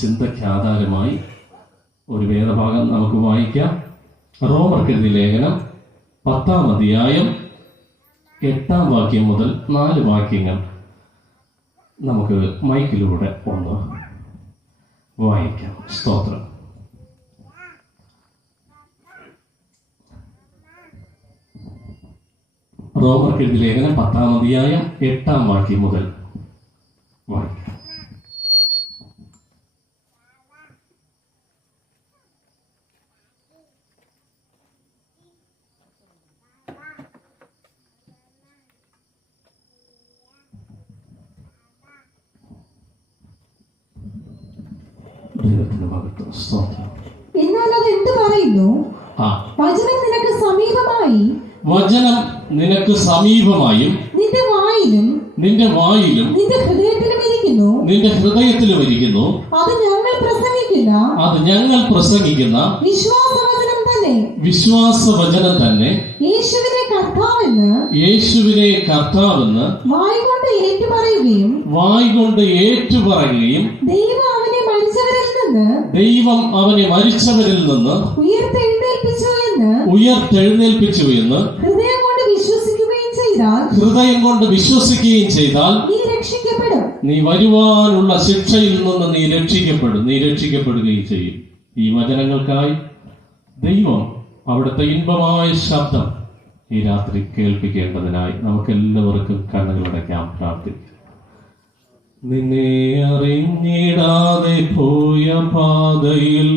ചിന്തയ്ക്ക് ആധാരമായി ഒരു വേദഭാഗം നമുക്ക് വായിക്കാം. റോമർക്കെഴുതിയ ലേഖനം 10-ാം അധ്യായം 8-ാം വാക്യം മുതൽ 4 വാക്യങ്ങൾ നമുക്ക് മൈക്കിലൂടെ ഒന്ന് വായിക്കാം. സ്തോത്രം. റോമർക്കെഴുതിയ ലേഖനം 10-ാം അധ്യായം 8-ാം വാക്യം മുതൽ വായിക്കാം. എന്നാൽ അത് എന്ത് പറയുന്നു? വചനം നിനക്ക് സമീപമായി, വചനം നിനക്ക് സമീപമായും നിന്റെ വായിലും നിന്റെ നിന്റെ ഹൃദയത്തിലും ഇരിക്കുന്നു. അത് ഞങ്ങൾ പ്രസംഗിക്കുന്ന വിശ്വാസവചനം തന്നെ യേശുവിനെ കർത്താവെന്ന് വായ് കൊണ്ട് ഏറ്റുപറയുകയും ദൈവം അവനെ മരിച്ചവരിൽ നിന്ന് ഉയർത്തെഴുന്നേൽപ്പിച്ചു എന്ന് ഹൃദയം കൊണ്ട് വിശ്വസിക്കുകയും ചെയ്താൽ നീ വരുവാനുള്ള ശിക്ഷയിൽ നിന്ന് നീ രക്ഷിക്കപ്പെടുകയും ചെയ്യും. ഈ വചനങ്ങൾക്കായി ദൈവം അവിടുത്തെ ഇன்பമായ ശബ്ദം ഈ രാത്രി കേൾപ്പിക്കേണ്ടതിനായി നമുക്കെല്ലാവർക്കും കണ്ണുകളടയ്ക്കാം, പ്രാർത്ഥിക്കാം. നിന്നെ അറിഞ്ഞിടാതെ പോയ പാതയിൽ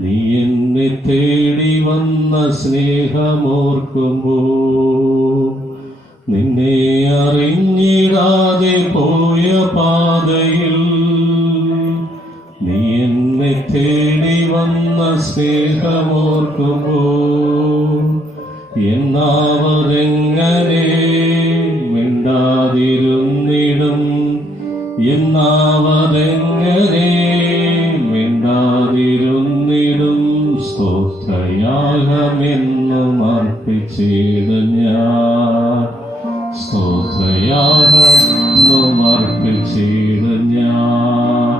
നീ എന്നെ തേടി വന്ന സ്നേഹമോർക്കുമ്പോ, നിന്നെ അറിഞ്ഞിടാതെ പോയ പാതയിൽ നീ എന്നെ തേടി വന്ന സ്നേഹമോർക്കുമ്പോ, എന്നാവതെങ്ങനെ മിണ്ടാതിരുന്നിടും, എന്നാവതെങ്ങനെ മിണ്ടാതിരുന്നിടും. സ്തോത്രയാഗമെന്നും അർപ്പിച്ചിടും ഞാൻ, സ്തോത്രയാഗമെന്നും അർപ്പിച്ചിടും ഞാൻ.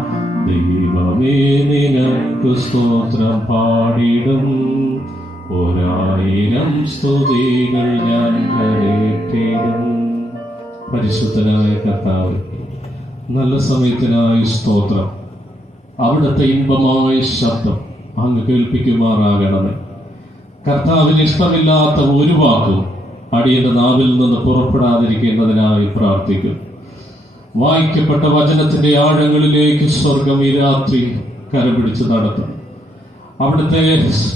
ദൈവമേ നിനക്ക് സ്തോത്രം പാടിടും, 1000 സ്തുതികൾ ഞാൻ കരേറ്റിടും. പരിശുദ്ധനായ കർത്താവേ, നല്ല സമയത്തിനായി സ്തോത്രം. അവിടുത്തെ ഇമ്പമായ ശബ്ദം അങ്ങ് കേൾപ്പിക്കുമാറാകണമേ. കർത്താവിന് ഇഷ്ടമില്ലാത്ത ഒരു വാക്കും അടിയന്റെ നാവിൽ നിന്ന് പുറപ്പെടാതിരിക്കേണ്ടതിനായി പ്രാർത്ഥിക്കും. വായിക്കപ്പെട്ട വചനത്തിന്റെ ആഴങ്ങളിലേക്ക് സ്വർഗം ഈ രാത്രി കരപിടിച്ച് നടത്തും. അവിടുത്തെ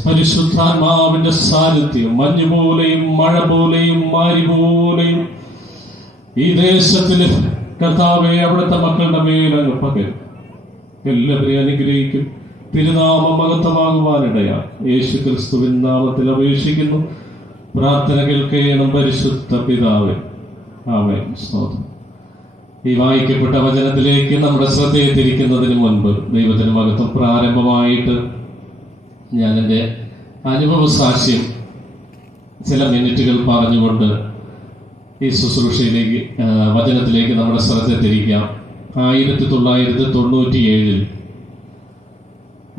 പരിശുദ്ധാത്മാവിന്റെ സാന്നിധ്യം മഞ്ഞ് പോലെയും മഴ പോലെയും മാരി പോലെയും ഈ ദേശത്തില് കർത്താവെ അവിടുത്തെ മക്കളുടെ മേലങ്ങ് പകരും. എല്ലാവരെയും അനുഗ്രഹിക്കും. തിരുനാമം മഹത്വമാകുവാനിടയാണ്. യേശു ക്രിസ്തുവിൻ നാമത്തിൽ അപേക്ഷിക്കുന്നു. പ്രാർത്ഥന കേൾക്കണം പരിശുദ്ധ പിതാവേ, ആമേൻ. സ്തോത്രം. ഈ വായിക്കപ്പെട്ട വചനത്തിലേക്ക് നമ്മുടെ ശ്രദ്ധയെ തിരിക്കുന്നതിന് മുൻപ് ദൈവത്തിന് മഹത്വം. പ്രാരംഭമായിട്ട് ഞാൻ എൻ്റെ അനുഭവ സാക്ഷ്യം ചില മിനിറ്റുകൾ പറഞ്ഞുകൊണ്ട് ഈ ശുശ്രൂഷയിലേക്ക് വചനത്തിലേക്ക് നമ്മുടെ ശ്രദ്ധ തിരിക്കാം. 1997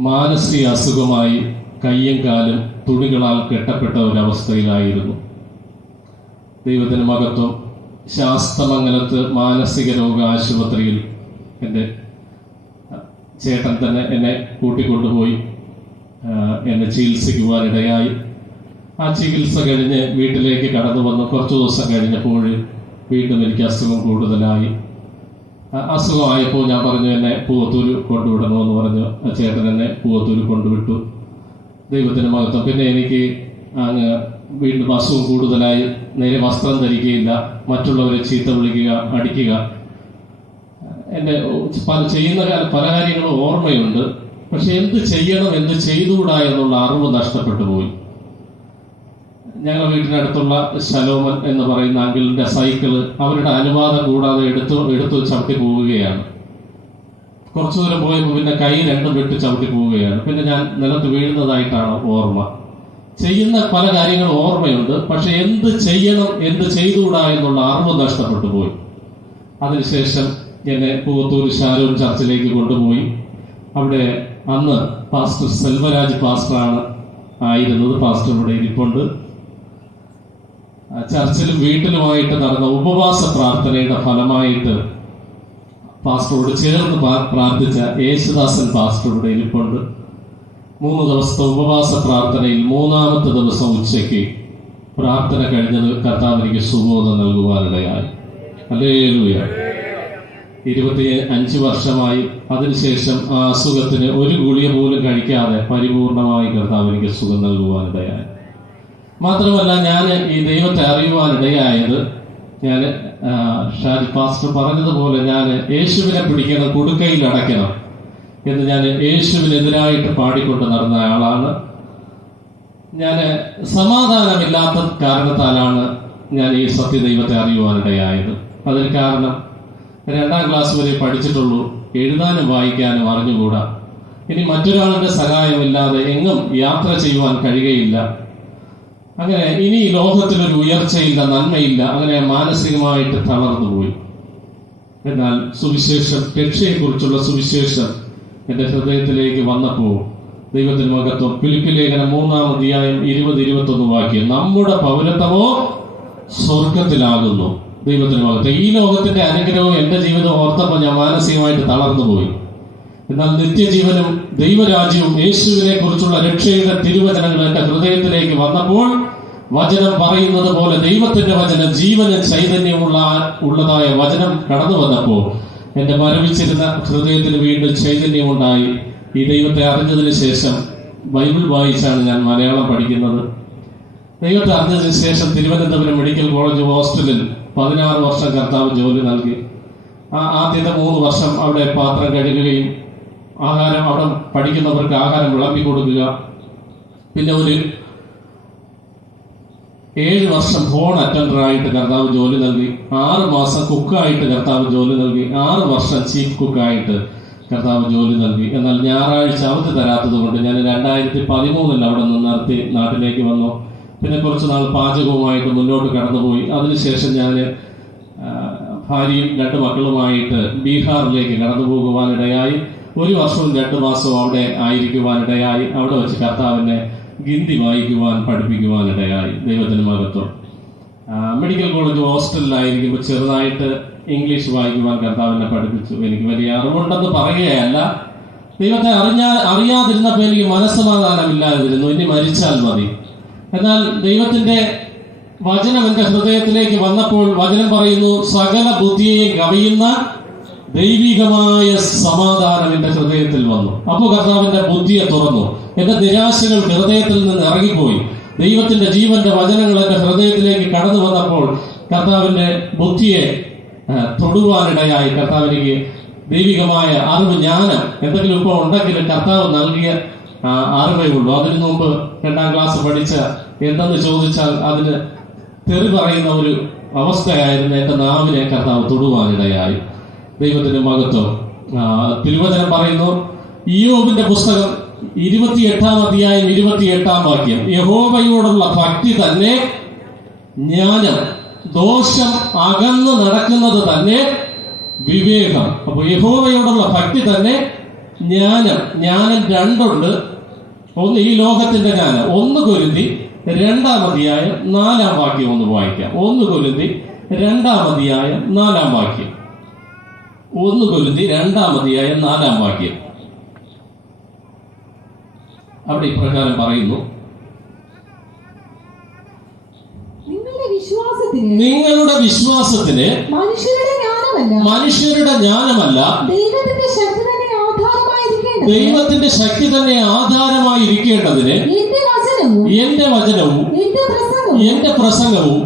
മാനസിക അസുഖമായി കയ്യും കാലും തുണികളാൽ കെട്ടപ്പെട്ട ഒരവസ്ഥയിലായിരുന്നു. ദൈവത്തിന് മഹത്വം. ശാസ്തമംഗലത്ത് മാനസിക രോഗ ആശുപത്രിയിൽ എൻ്റെ ചേട്ടൻ തന്നെ എന്നെ കൂട്ടിക്കൊണ്ടുപോയി എന്നെ ചികിത്സിക്കുവാനിടയായി. ആ ചികിത്സ കഴിഞ്ഞ് വീട്ടിലേക്ക് കടന്നു വന്നു. കുറച്ച് ദിവസം കഴിഞ്ഞപ്പോൾ വീണ്ടും എനിക്ക് അസുഖം കൂടുതലായി. അസുഖമായപ്പോൾ ഞാൻ പറഞ്ഞു എന്നെ പൂവത്തൂര് കൊണ്ടുവിടണമെന്ന് പറഞ്ഞു. ചേട്ടൻ എന്നെ പൂവത്തൂര് കൊണ്ടുവിട്ടു. ദൈവത്തിന് മഹത്വം. പിന്നെ എനിക്ക് അങ്ങ് വീണ്ടും അസുഖം കൂടുതലായി. നേരെ വസ്ത്രം ധരിക്കുകയില്ല, മറ്റുള്ളവരെ ചീത്ത വിളിക്കുക, അടിക്കുക. എൻ്റെ ചെയ്യുന്ന പല കാര്യങ്ങളും ഓർമ്മയുണ്ട്. പക്ഷെ എന്ത് ചെയ്യണം, എന്ത് ചെയ്തുകൂടാ എന്നുള്ള അറിവ് നഷ്ടപ്പെട്ടു പോയി. ഞങ്ങളുടെ വീട്ടിനടുത്തുള്ള ശലോമൻ എന്ന് പറയുന്ന അങ്കിളിന്റെ സൈക്കിള് അവരുടെ അനുവാദം കൂടാതെ എടുത്തു ചവിട്ടി പോവുകയാണ്. കുറച്ചു ദൂരം പോയപ്പോൾ പിന്നെ കൈ രണ്ടും വിട്ട് ചവിട്ടി പോവുകയാണ്. പിന്നെ ഞാൻ നിലത്ത് വീഴുന്നതായിട്ടാണ് ഓർമ്മ. ചെയ്യുന്ന പല കാര്യങ്ങളും ഓർമ്മയുണ്ട്. പക്ഷെ എന്ത് ചെയ്യണം, എന്ത് ചെയ്തുകൂടാ എന്നുള്ള അറിവ് നഷ്ടപ്പെട്ടു പോയി. അതിനുശേഷം എന്നെ പൂവത്തൂർ ഷാരോൺ ചർച്ചിലേക്ക് കൊണ്ടുപോയി. അവിടെ അന്ന് പാസ്റ്റർ സെൽവരാജ് പാസ്റ്ററാണ് ആയിരുന്നത്. പാസ്റ്റർ ഇവിടെ ഇരിപ്പുണ്ട്. ചർച്ചിലും വീട്ടിലുമായിട്ട് നടന്ന ഉപവാസ പ്രാർത്ഥനയുടെ ഫലമായിട്ട് പാസ്റ്ററോട് ചേർന്ന് പ്രാർത്ഥിച്ച യേശുദാസൻ പാസ്റ്റർ ഇവിടെ ഇരിപ്പുണ്ട്. 3 ദിവസത്തെ ഉപവാസ പ്രാർത്ഥനയിൽ 3-ാമത്തെ ദിവസം ഉച്ചയ്ക്ക് പ്രാർത്ഥന കഴിഞ്ഞത് കർത്താവ് എനിക്ക് സുബോധം നൽകുവാനിടയായി. ഹല്ലേലൂയ. 25 വർഷമായി. അതിനുശേഷം ആ അസുഖത്തിന് ഒരു ഗുളിക പോലും കഴിക്കാതെ പരിപൂർണമായി കർത്താവ് എനിക്ക് സുഖം നൽകുവാനിടയായി. മാത്രമല്ല, ഞാൻ ഈ ദൈവത്തെ അറിയുവാനിടയായത്, ഞാൻ ഷാജി പാസ്റ്റർ പറഞ്ഞതുപോലെ ഞാൻ യേശുവിനെ പിടിക്കണം, കുടുക്കയിൽ അടയ്ക്കണം എന്ന് ഞാൻ യേശുവിനെതിരായിട്ട് പാടിക്കൊണ്ട് നടന്ന ആളാണ്. ഞാൻ സമാധാനമില്ലാത്ത കാരണത്താലാണ് ഞാൻ ഈ സത്യദൈവത്തെ അറിയുവാനിടയായത്. അതിന് കാരണം 2ാം ക്ലാസ് വരെ പഠിച്ചിട്ടുള്ളൂ, എഴുതാനും വായിക്കാനും അറിഞ്ഞുകൂടാ. ഇനി മറ്റൊരാളുടെ സഹായമില്ലാതെ എങ്ങും യാത്ര ചെയ്യുവാൻ കഴിയുകയില്ല. അങ്ങനെ ഇനി ലോകത്തിലൊരു ഉയർച്ചയില്ല, നന്മയില്ല. അങ്ങനെ മാനസികമായിട്ട് തളർന്നുപോയി. എന്നാൽ സുവിശേഷം, രക്ഷയെക്കുറിച്ചുള്ള സുവിശേഷം എന്റെ ഹൃദയത്തിലേക്ക് വന്നപ്പോൾ ദൈവത്തിന് മഹത്വം. ഫിലിപ്പി ലേഖനം 3-ാം അധ്യായം 20-21 വാക്യം, നമ്മുടെ പൗരത്വമോ സ്വർഗത്തിലാകുന്നു. ദൈവത്തിന് മഹത്വം. ഈ ലോകത്തിന്റെ അനുഗ്രഹവും എന്റെ ജീവിതം ഓർത്തപ്പോൾ ഞാൻ മാനസികമായിട്ട് തളർന്നുപോയി. എന്നാൽ നിത്യജീവനും ദൈവരാജ്യവും യേശുവിനെ കുറിച്ചുള്ള രക്ഷയുടെ തിരുവചനങ്ങൾ എന്റെ ഹൃദയത്തിലേക്ക് വന്നപ്പോൾ, വചനം പറയുന്നത് പോലെ ദൈവത്തിന്റെ വചനം ജീവനും ചൈതന്യമുള്ളതായ വചനം കടന്നു വന്നപ്പോൾ എന്റെ മരവിച്ചിരുന്ന ഹൃദയത്തിന് വീണ്ടും ചൈതന്യമുണ്ടായി. ഈ ദൈവത്തെ അറിഞ്ഞതിന് ശേഷം ബൈബിൾ വായിച്ചാണ് ഞാൻ മലയാളം പഠിക്കുന്നത്. ദൈവത്തെ അറിഞ്ഞതിന് ശേഷം തിരുവനന്തപുരം മെഡിക്കൽ കോളേജ് ഹോസ്റ്റലിൽ 16 വർഷം കർത്താവ് ജോലി നൽകി. ആദ്യത്തെ 3 വർഷം അവിടെ പാത്രം കഴുകുകയും ആഹാരം, അവിടെ പഠിക്കുന്നവർക്ക് ആഹാരം വിളമ്പി കൊടുക്കുക. പിന്നെ ഒരു 7 വർഷം ഫോൺ അറ്റൻഡറായിട്ട് കർത്താവ് ജോലി നൽകി. 6 മാസം കുക്കായിട്ട് കർത്താവ് ജോലി നൽകി. 6 വർഷം ചീഫ് കുക്കായിട്ട് കർത്താവ് ജോലി നൽകി. എന്നാൽ ഞായറാഴ്ച അവധി തരാത്തത് കൊണ്ട് ഞാൻ 2013 അവിടെ നിന്ന് നിർത്തി നാട്ടിലേക്ക് വന്നു. പിന്നെ കുറച്ച് നാൾ പാചകവുമായിട്ട് മുന്നോട്ട് കടന്നുപോയി. അതിനുശേഷം ഞാൻ ഭാര്യയും 2 മക്കളുമായിട്ട് ബീഹാറിലേക്ക് കടന്നു പോകുവാനിടയായി. 1 വർഷവും 2 മാസവും അവിടെ ആയിരിക്കുവാനിടയായി. അവിടെ വെച്ച് കർത്താവിനെ ഹിന്ദി വായിക്കുവാൻ പഠിപ്പിക്കുവാനിടയായി. ദൈവത്തിന് മഹത്വം. മെഡിക്കൽ കോളേജ് ഹോസ്റ്റലിലായിരിക്കുമ്പോൾ ചെറുതായിട്ട് ഇംഗ്ലീഷ് വായിക്കുവാൻ കർത്താവിനെ പഠിപ്പിച്ചു. എനിക്ക് വലിയ അറിവുണ്ടെന്ന് പറയുകയല്ല, ദൈവത്തെ അറിയാതിരുന്നപ്പോൾ എനിക്ക് മനസ്സമാധാനമില്ലാതിരുന്നു, ഇനി മരിച്ചാൽ മതി. എന്നാൽ ദൈവത്തിന്റെ വചനം എന്റെ ഹൃദയത്തിലേക്ക് വന്നപ്പോൾ വചനം പറയുന്നു, സകല ബുദ്ധിയെയും കവിയുന്ന ദൈവികമായ സമാധാനം എന്റെ ഹൃദയത്തിൽ വന്നു. അപ്പോൾ കർത്താവിന്റെ ബുദ്ധിയെ തുറന്നു. എന്റെ നിരാശകൾ ഹൃദയത്തിൽ നിന്ന് ഇറങ്ങിപ്പോയി. ദൈവത്തിന്റെ ജീവന്റെ വചനങ്ങൾ എന്റെ ഹൃദയത്തിലേക്ക് കടന്നു വന്നപ്പോൾ കർത്താവിന്റെ ബുദ്ധിയെ തൊടുവാനിടയായി. കർത്താവിലേക്ക് ദൈവികമായ അറിവ്, ജ്ഞാനം എന്തെങ്കിലും ഇപ്പോൾ ഉണ്ടെങ്കിലും കർത്താവ് നൽകിയ അറിവേ ഉള്ളൂ. അതിനു മുമ്പ് 2ാം ക്ലാസ് പഠിച്ച എന്തെന്ന് ചോദിച്ചാൽ അതിന് തെറി പറയുന്ന ഒരു അവസ്ഥയായിരുന്നു. എന്റെ നാവിനെ കർത്താവ് തൊടുവാനിടയായി. ദൈവത്തിന്റെ മഹത്വം. തിരുവചനം പറയുന്നു, ഇയ്യോബിന്റെ പുസ്തകം 28-ാം അധ്യായം 28-ാം വാക്യം, യഹോവയോടുള്ള ഭക്തി തന്നെ ജ്ഞാനം, ദോഷം അകന്നു നടക്കുന്നത് തന്നെ വിവേകം. അപ്പൊ യഹോവയോടുള്ള ഭക്തി തന്നെ ജ്ഞാനം. ജ്ഞാനം 2 ഉണ്ട്. ഒന്ന് ഈ ലോകത്തിന്റെ ജ്ഞാനം. 1 കൊരിന്തി 2-ാം അധ്യായം 4-ാം വാക്യം ഒന്ന് വായിക്കാം. 1 കൊരിന്തി 2-ാം അധ്യായം 4-ാം വാക്യം. 1 കൊരിന്തി 2-ാം അധ്യായം 4-ാം വാക്യം. അവിടെ ഇപ്രകാരം പറയുന്നു, നിങ്ങളുടെ വിശ്വാസത്തിന് മനുഷ്യരുടെ ജ്ഞാനമല്ല ദൈവത്തിന്റെ ശക്തി തന്നെ ആധാരമായിരിക്കേണ്ടതിന് എന്റെ വചനവും എന്റെ പ്രസംഗവും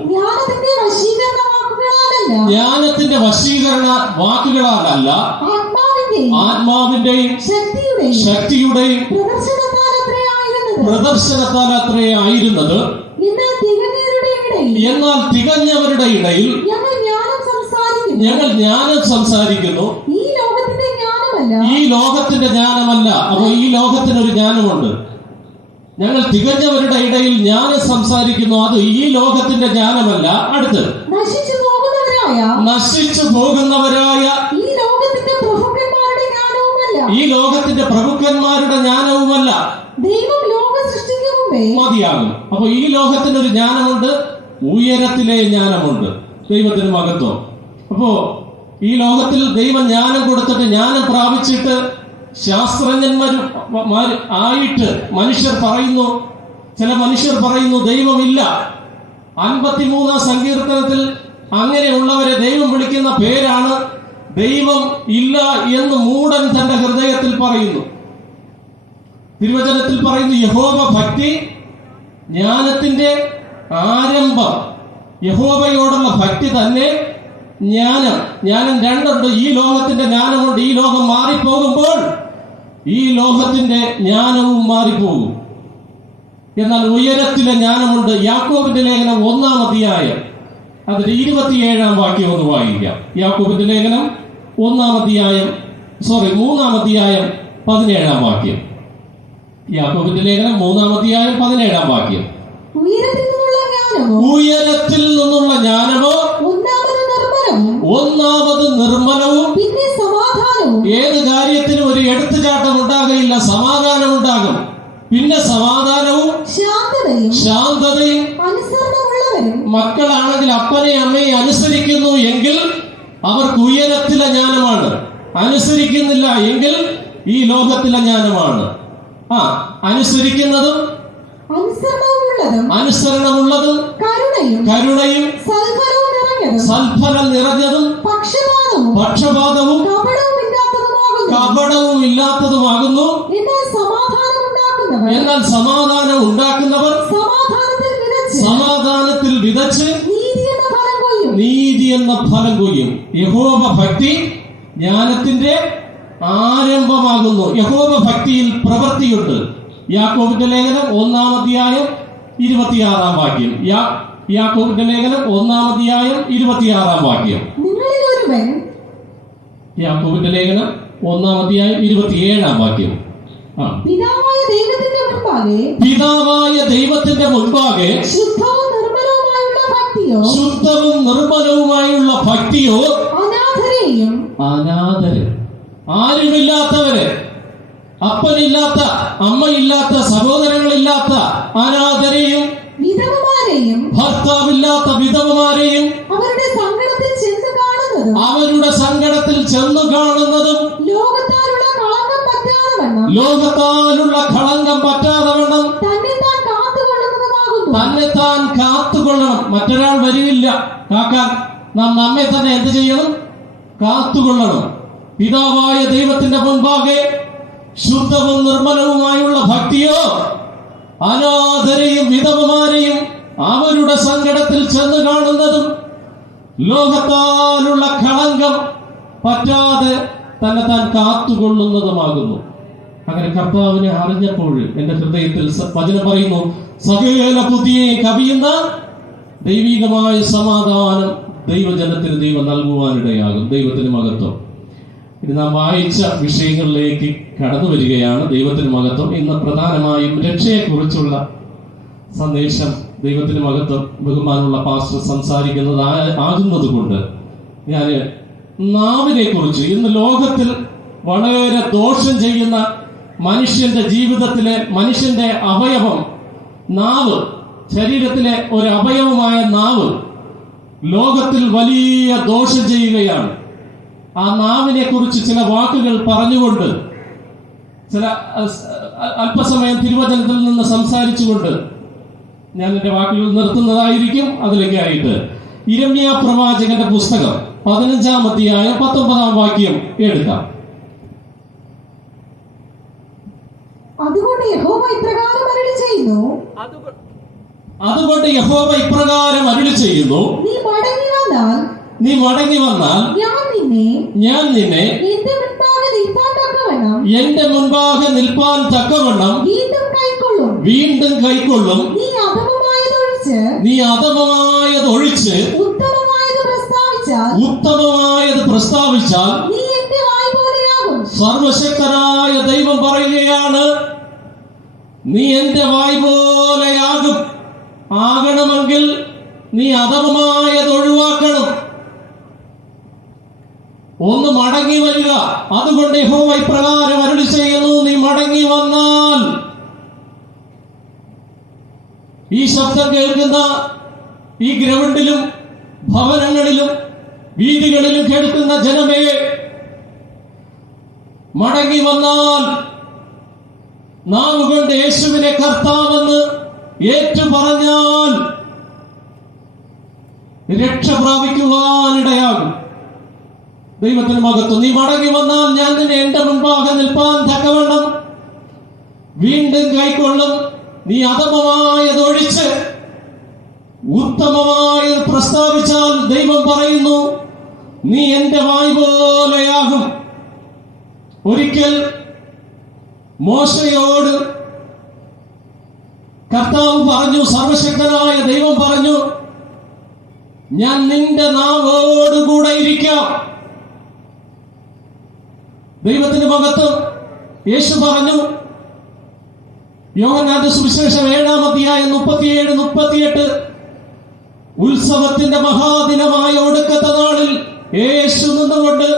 ജ്ഞാനത്തിന്റെ വശീകരണ വാക്കുകളാലല്ല, ആത്മാവിന്റെയും ശക്തിയുടെയും പ്രദർശനത്താൽ അത്രേ ആയിരുന്നത്. എന്നാൽ തികഞ്ഞവരുടെ ഇടയിൽ ഞങ്ങൾ ജ്ഞാനം സംസാരിക്കുന്നു. ഈ ലോകത്തിന്റെ ജ്ഞാനമല്ല. അപ്പൊ ഈ ലോകത്തിനൊരു ജ്ഞാനമുണ്ട്. ഞങ്ങൾ തികഞ്ഞവരുടെ ഇടയിൽ ജ്ഞാനം സംസാരിക്കുന്നു. അത് ഈ ലോകത്തിന്റെ ജ്ഞാനമല്ല. അടുത്ത്, നശിച്ചു പോകുന്നവരായ ഈ ലോകത്തിന്റെ പ്രഭുക്കന്മാരുടെ ജ്ഞാനവുമല്ല. ദൈവം ലോകം സൃഷ്ടിക്കും മുമ്പേ മതിയാകും. അപ്പൊ ഈ ലോകത്തിന്റെ ഒരു ജ്ഞാനമുണ്ട്, ഉയരത്തിലെ ജ്ഞാനമുണ്ട്. ദൈവത്തിന് മഹത്വം. അപ്പോ ഈ ലോകത്തിൽ ദൈവം ജ്ഞാനം കൊടുത്തിട്ട് ജ്ഞാനം പ്രാപിച്ചിട്ട് ശാസ്ത്രജ്ഞന്മാരും ആയിട്ട് ചില മനുഷ്യർ പറയുന്നു ദൈവമില്ല. 53 സങ്കീർത്തനത്തിൽ അങ്ങനെയുള്ളവരെ ദൈവം വിളിക്കുന്ന പേരാണ് ദൈവം ഇല്ല എന്ന് മൂഢൻ തന്റെ ഹൃദയത്തിൽ പറയുന്നു. തിരുവചനത്തിൽ പറയുന്നു യഹോവ ഭക്തി ജ്ഞാനത്തിന്റെ ആരംഭം. യഹോവയോടുള്ള ഭക്തി തന്നെ ജ്ഞാനം. ജ്ഞാനം രണ്ടുണ്ട്. ഈ ലോകത്തിന്റെ ജ്ഞാനമുണ്ട്. ഈ ലോകം മാറിപ്പോകുമ്പോൾ ഈ ലോകത്തിന്റെ ജ്ഞാനവും മാറിപ്പോകും. എന്നാൽ ഉയരത്തിലെ ജ്ഞാനമുണ്ട്. യാക്കോബിന്റെ ലേഖനം 1-ാം അധ്യായം അതിന്റെ 27-ാം വാക്യം ഒന്ന് വായിക്കാം. യാക്കോബിന്റെ ലേഖനം 3-ാം അധ്യായം 17-ാം വാക്യം. യാക്കോബിന്റെ ലേഖനം 3-ാം അധ്യായം 17-ാം വാക്യം. ഉയരത്തിൽ നിന്നുള്ള ജ്ഞാനമോ ഒന്നാമത് നിർമ്മലവും പിന്നെ സമാധാനവും. ഏത് കാര്യത്തിനും ഒരു എടുത്തുചാട്ടം ഉണ്ടാകയില്ല, സമാധാനം ഉണ്ടാകും. പിന്നെ സമാധാനവും ശാന്തതയും. മക്കളാണെങ്കിൽ അപ്പനെ അമ്മയെ അനുസരിക്കുന്നു എങ്കിൽ അവർക്ക് ഉയരത്തിലെ ജ്ഞാനമാണ്. അനുസരിക്കുന്നില്ല എങ്കിൽ ഈ ലോകത്തിലെ ജ്ഞാനമാണ്. അനുസരിക്കുന്നതും അനുസരണമുള്ളതും കരുണയും സൽഫലം നിറഞ്ഞതും പക്ഷപാതവും കപടവും ഇല്ലാത്തതുമാകുന്നു. എന്നാൽ സമാധാനം ഉണ്ടാക്കുന്നവർ സമാധാനത്തിൽ വിതച്ച് നീതി എന്ന ഫലം കൊയ്യും. യഹോവ ഭക്തി ജ്ഞാനത്തിന്റെ ആരംഭമാകുന്നു. യഹോവ ഭക്തിയിൽ പ്രവൃത്തിയുണ്ട്. യാക്കോബിന്റെ ലേഖനം 1-ാം അധ്യായം 26-ാം വാക്യം. യാക്കോബിന്റെ ലേഖനം 1-ാം അധ്യായം 26-ാം വാക്യം. യാക്കോബിന്റെ ലേഖനം 1-ാം അധ്യായം 27-ാം വാക്യം. പിതാവായ ദൈവത്തിന്റെ മുൻപാകെ ശുദ്ധവും നിർമ്മലവുമായുള്ള ഭക്തിയോ അനാഥരെ, ആരുമില്ലാത്തവരെ, അപ്പനില്ലാത്ത അമ്മയില്ലാത്ത സഹോദരങ്ങളില്ലാത്ത അനാഥരെയും ഭർത്താവില്ലാത്ത വിധവമാരെയും അവരുടെ സങ്കടത്തിൽ ചെന്നു കാണുന്നതും ലോകത്താലുള്ള കളങ്കം പറ്റാതെ വണ്ണം തന്നെത്താൻ കാത്തുകൊള്ളണം. മറ്റൊരാൾ വരില്ല കാക്കാൻ. നാം നമ്മെ തന്നെ എന്ത് ചെയ്യണം? കാത്തുകൊള്ളണം. പിതാവായ ദൈവത്തിന്റെ മുൻപാകെ ശുദ്ധവും നിർമ്മലവുമായുള്ള ഭക്തിയോ അനാഥരെയും വിധവമാരെയും അവരുടെ സങ്കടത്തിൽ ചെന്ന് കാണുന്നതും ലോകത്താലുള്ള കളങ്കം പറ്റാതെ തന്നെ താൻ കാത്തുകൊള്ളുന്നതുമാകുന്നു. അങ്ങനെ കർത്താവിനെ അറിഞ്ഞപ്പോൾ എന്റെ ഹൃദയത്തിൽ വചനം പറയുന്നു, സകല ബുദ്ധിയെ കവിയുന്ന ദൈവികമായ സമാധാനം ദൈവജനത്തിന് ദൈവം നൽകുവാനിടയാകും. ദൈവത്തിന് മഹത്വം. ഇനി നാം വായിച്ച വിഷയങ്ങളിലേക്ക് കടന്നു വരികയാണ്. ദൈവത്തിന് മഹത്വം. ഇന്ന് പ്രധാനമായും രക്ഷയെക്കുറിച്ചുള്ള സന്ദേശം ദൈവത്തിന് മഹത്വം ബഹുമാനമുള്ള പാസ്റ്റർ സംസാരിക്കുന്നത് ആകുന്നത് കൊണ്ട് ഞാൻ നാവിനെ കുറിച്ച്, ഇന്ന് ലോകത്തിൽ വളരെ ദോഷം ചെയ്യുന്ന മനുഷ്യന്റെ ജീവിതത്തിലെ മനുഷ്യന്റെ അവയവം നാവ്, ശരീരത്തിലെ ഒരു അവയവമായ നാവ് ലോകത്തിൽ വലിയ ദോഷം ചെയ്യുകയാണ്. ആ നാവിനെ കുറിച്ച് ചില വാക്കുകൾ പറഞ്ഞുകൊണ്ട്, ചില അല്പസമയം തിരുവചനത്തിൽ നിന്ന് സംസാരിച്ചുകൊണ്ട് ഞാൻ എന്റെ വാക്കുകൾ നിർത്തുന്നതായിരിക്കും. അതിലേക്കായിട്ട് യിരെമ്യാ പ്രവാചകന്റെ പുസ്തകം 15-ാം അധ്യായം 19-ാം വാക്യം എടുക്കാം. അതുകൊണ്ട് യഹോവ ഇപ്രകാരം അരുളി ചെയ്യുന്നു, നീ മടങ്ങി വന്നാൽ ഞാൻ നിന്നെ എന്റെ മുൻപാകെ നിൽപ്പാൻ തക്കവണ്ണം വീണ്ടും കൈക്കൊള്ളും. നീ അധമമായതൊഴിച്ച് ഉത്തമമായത് പ്രസ്താവിച്ചാൽ സർവശക്തനായ ദൈവം പറയുകയാണ്, നീ എന്റെ വായ് പോലെയാകും. ആകണമെങ്കിൽ നീ അധമമായത് ഒഴിവാക്കണം. ഒന്ന് മടങ്ങി വരിക. അതുകൊണ്ട് യഹോവ ഇപ്രകാരം ഈ ശബ്ദം കേൾക്കുന്ന ഈ ഗ്രൗണ്ടിലും ഭവനങ്ങളിലും വീതികളിലും കേൾക്കുന്ന ജനമേ, മടങ്ങി വന്നാൽ നാവുകൊണ്ട് യേശുവിനെ കർത്താവെന്ന് ഏറ്റുപറഞ്ഞാൽ രക്ഷ പ്രാപിക്കുവാനിടയാകും. ദൈവത്തിന് മഹത്വം. നീ മടങ്ങി വന്നാൽ ഞാൻ നിന്നെ എന്റെ മുൻപാകെ നിൽപ്പാൻ തക്കവണ്ണം വീണ്ടും കൈക്കൊള്ളും. നീ അധമമായതൊഴിച്ച് ഉത്തമമായത് പ്രസ്താവിച്ചാൽ ദൈവം പറയുന്നു, നീ എന്റെ വായ് പോലെയാകും. ഒരിക്കൽ മോശയോട് കർത്താവ് പറഞ്ഞു, സർവശക്തനായ ദൈവം പറഞ്ഞു, ഞാൻ നിന്റെ നാവോടുകൂടെ ഇരിക്കാം. ദൈവത്തിന്റെ മഹത്വം. യേശു പറഞ്ഞു, യോഹന്നാന്റെ സുവിശേഷം 7-ാം അധ്യായം 37-38, ഉത്സവത്തിന്റെ മഹാദിനമായ ഒടുക്കത്തെ നാളിൽ യേശു നിന്നുകൊണ്ട്,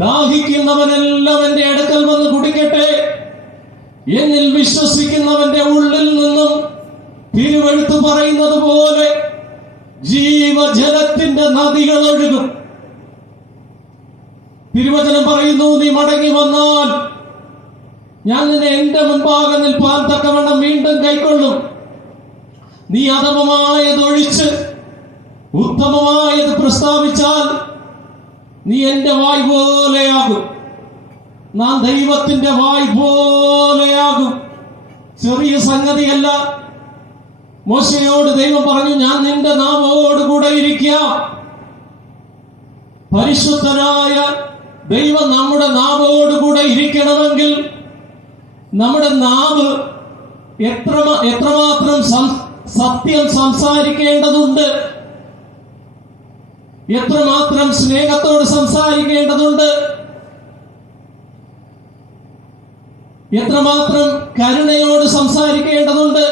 ദാഹിക്കുന്നവനെല്ലാം എന്റെ അടുക്കൽ വന്ന് കുടിക്കട്ടെ, എന്നിൽ വിശ്വസിക്കുന്നവന്റെ ഉള്ളിൽ നിന്നും തിരുവെഴുത്ത് പറയുന്നത് പോലെ ജീവജലത്തിന്റെ നദികൾ ഒഴുകും. തിരുവചനം പറയുന്നു, നീ മടങ്ങി വന്നാൽ ഞാൻ നിന്നെ എന്റെ മുൻപാകെ നിൽപ്പാൻ തക്കവണ്ണം വീണ്ടും കൈക്കൊള്ളും. നീ അധമമായതൊഴിച്ച് ഉത്തമമായത് പ്രസ്താവിച്ചാൽ നീ എന്റെ വായ് പോലെയാകും. നാം ദൈവത്തിന്റെ വായ് പോലെയാകും. ചെറിയ സംഗതിയല്ല. മോശയോട് ദൈവം പറഞ്ഞു, ഞാൻ നിന്റെ നാവോടുകൂടെ ഇരിക്കാം. പരിശുദ്ധനായ ദൈവം നമ്മുടെ നാവോടുകൂടെ ഇരിക്കണമെങ്കിൽ നമ്മുടെ നാവ് എത്രമാത്രം സത്യം സംസാരിക്കേണ്ടതുണ്ട്, എത്രമാത്രം സ്നേഹത്തോട് സംസാരിക്കേണ്ടതുണ്ട്, എത്രമാത്രം കരുണയോട് സംസാരിക്കേണ്ടതുണ്ട്.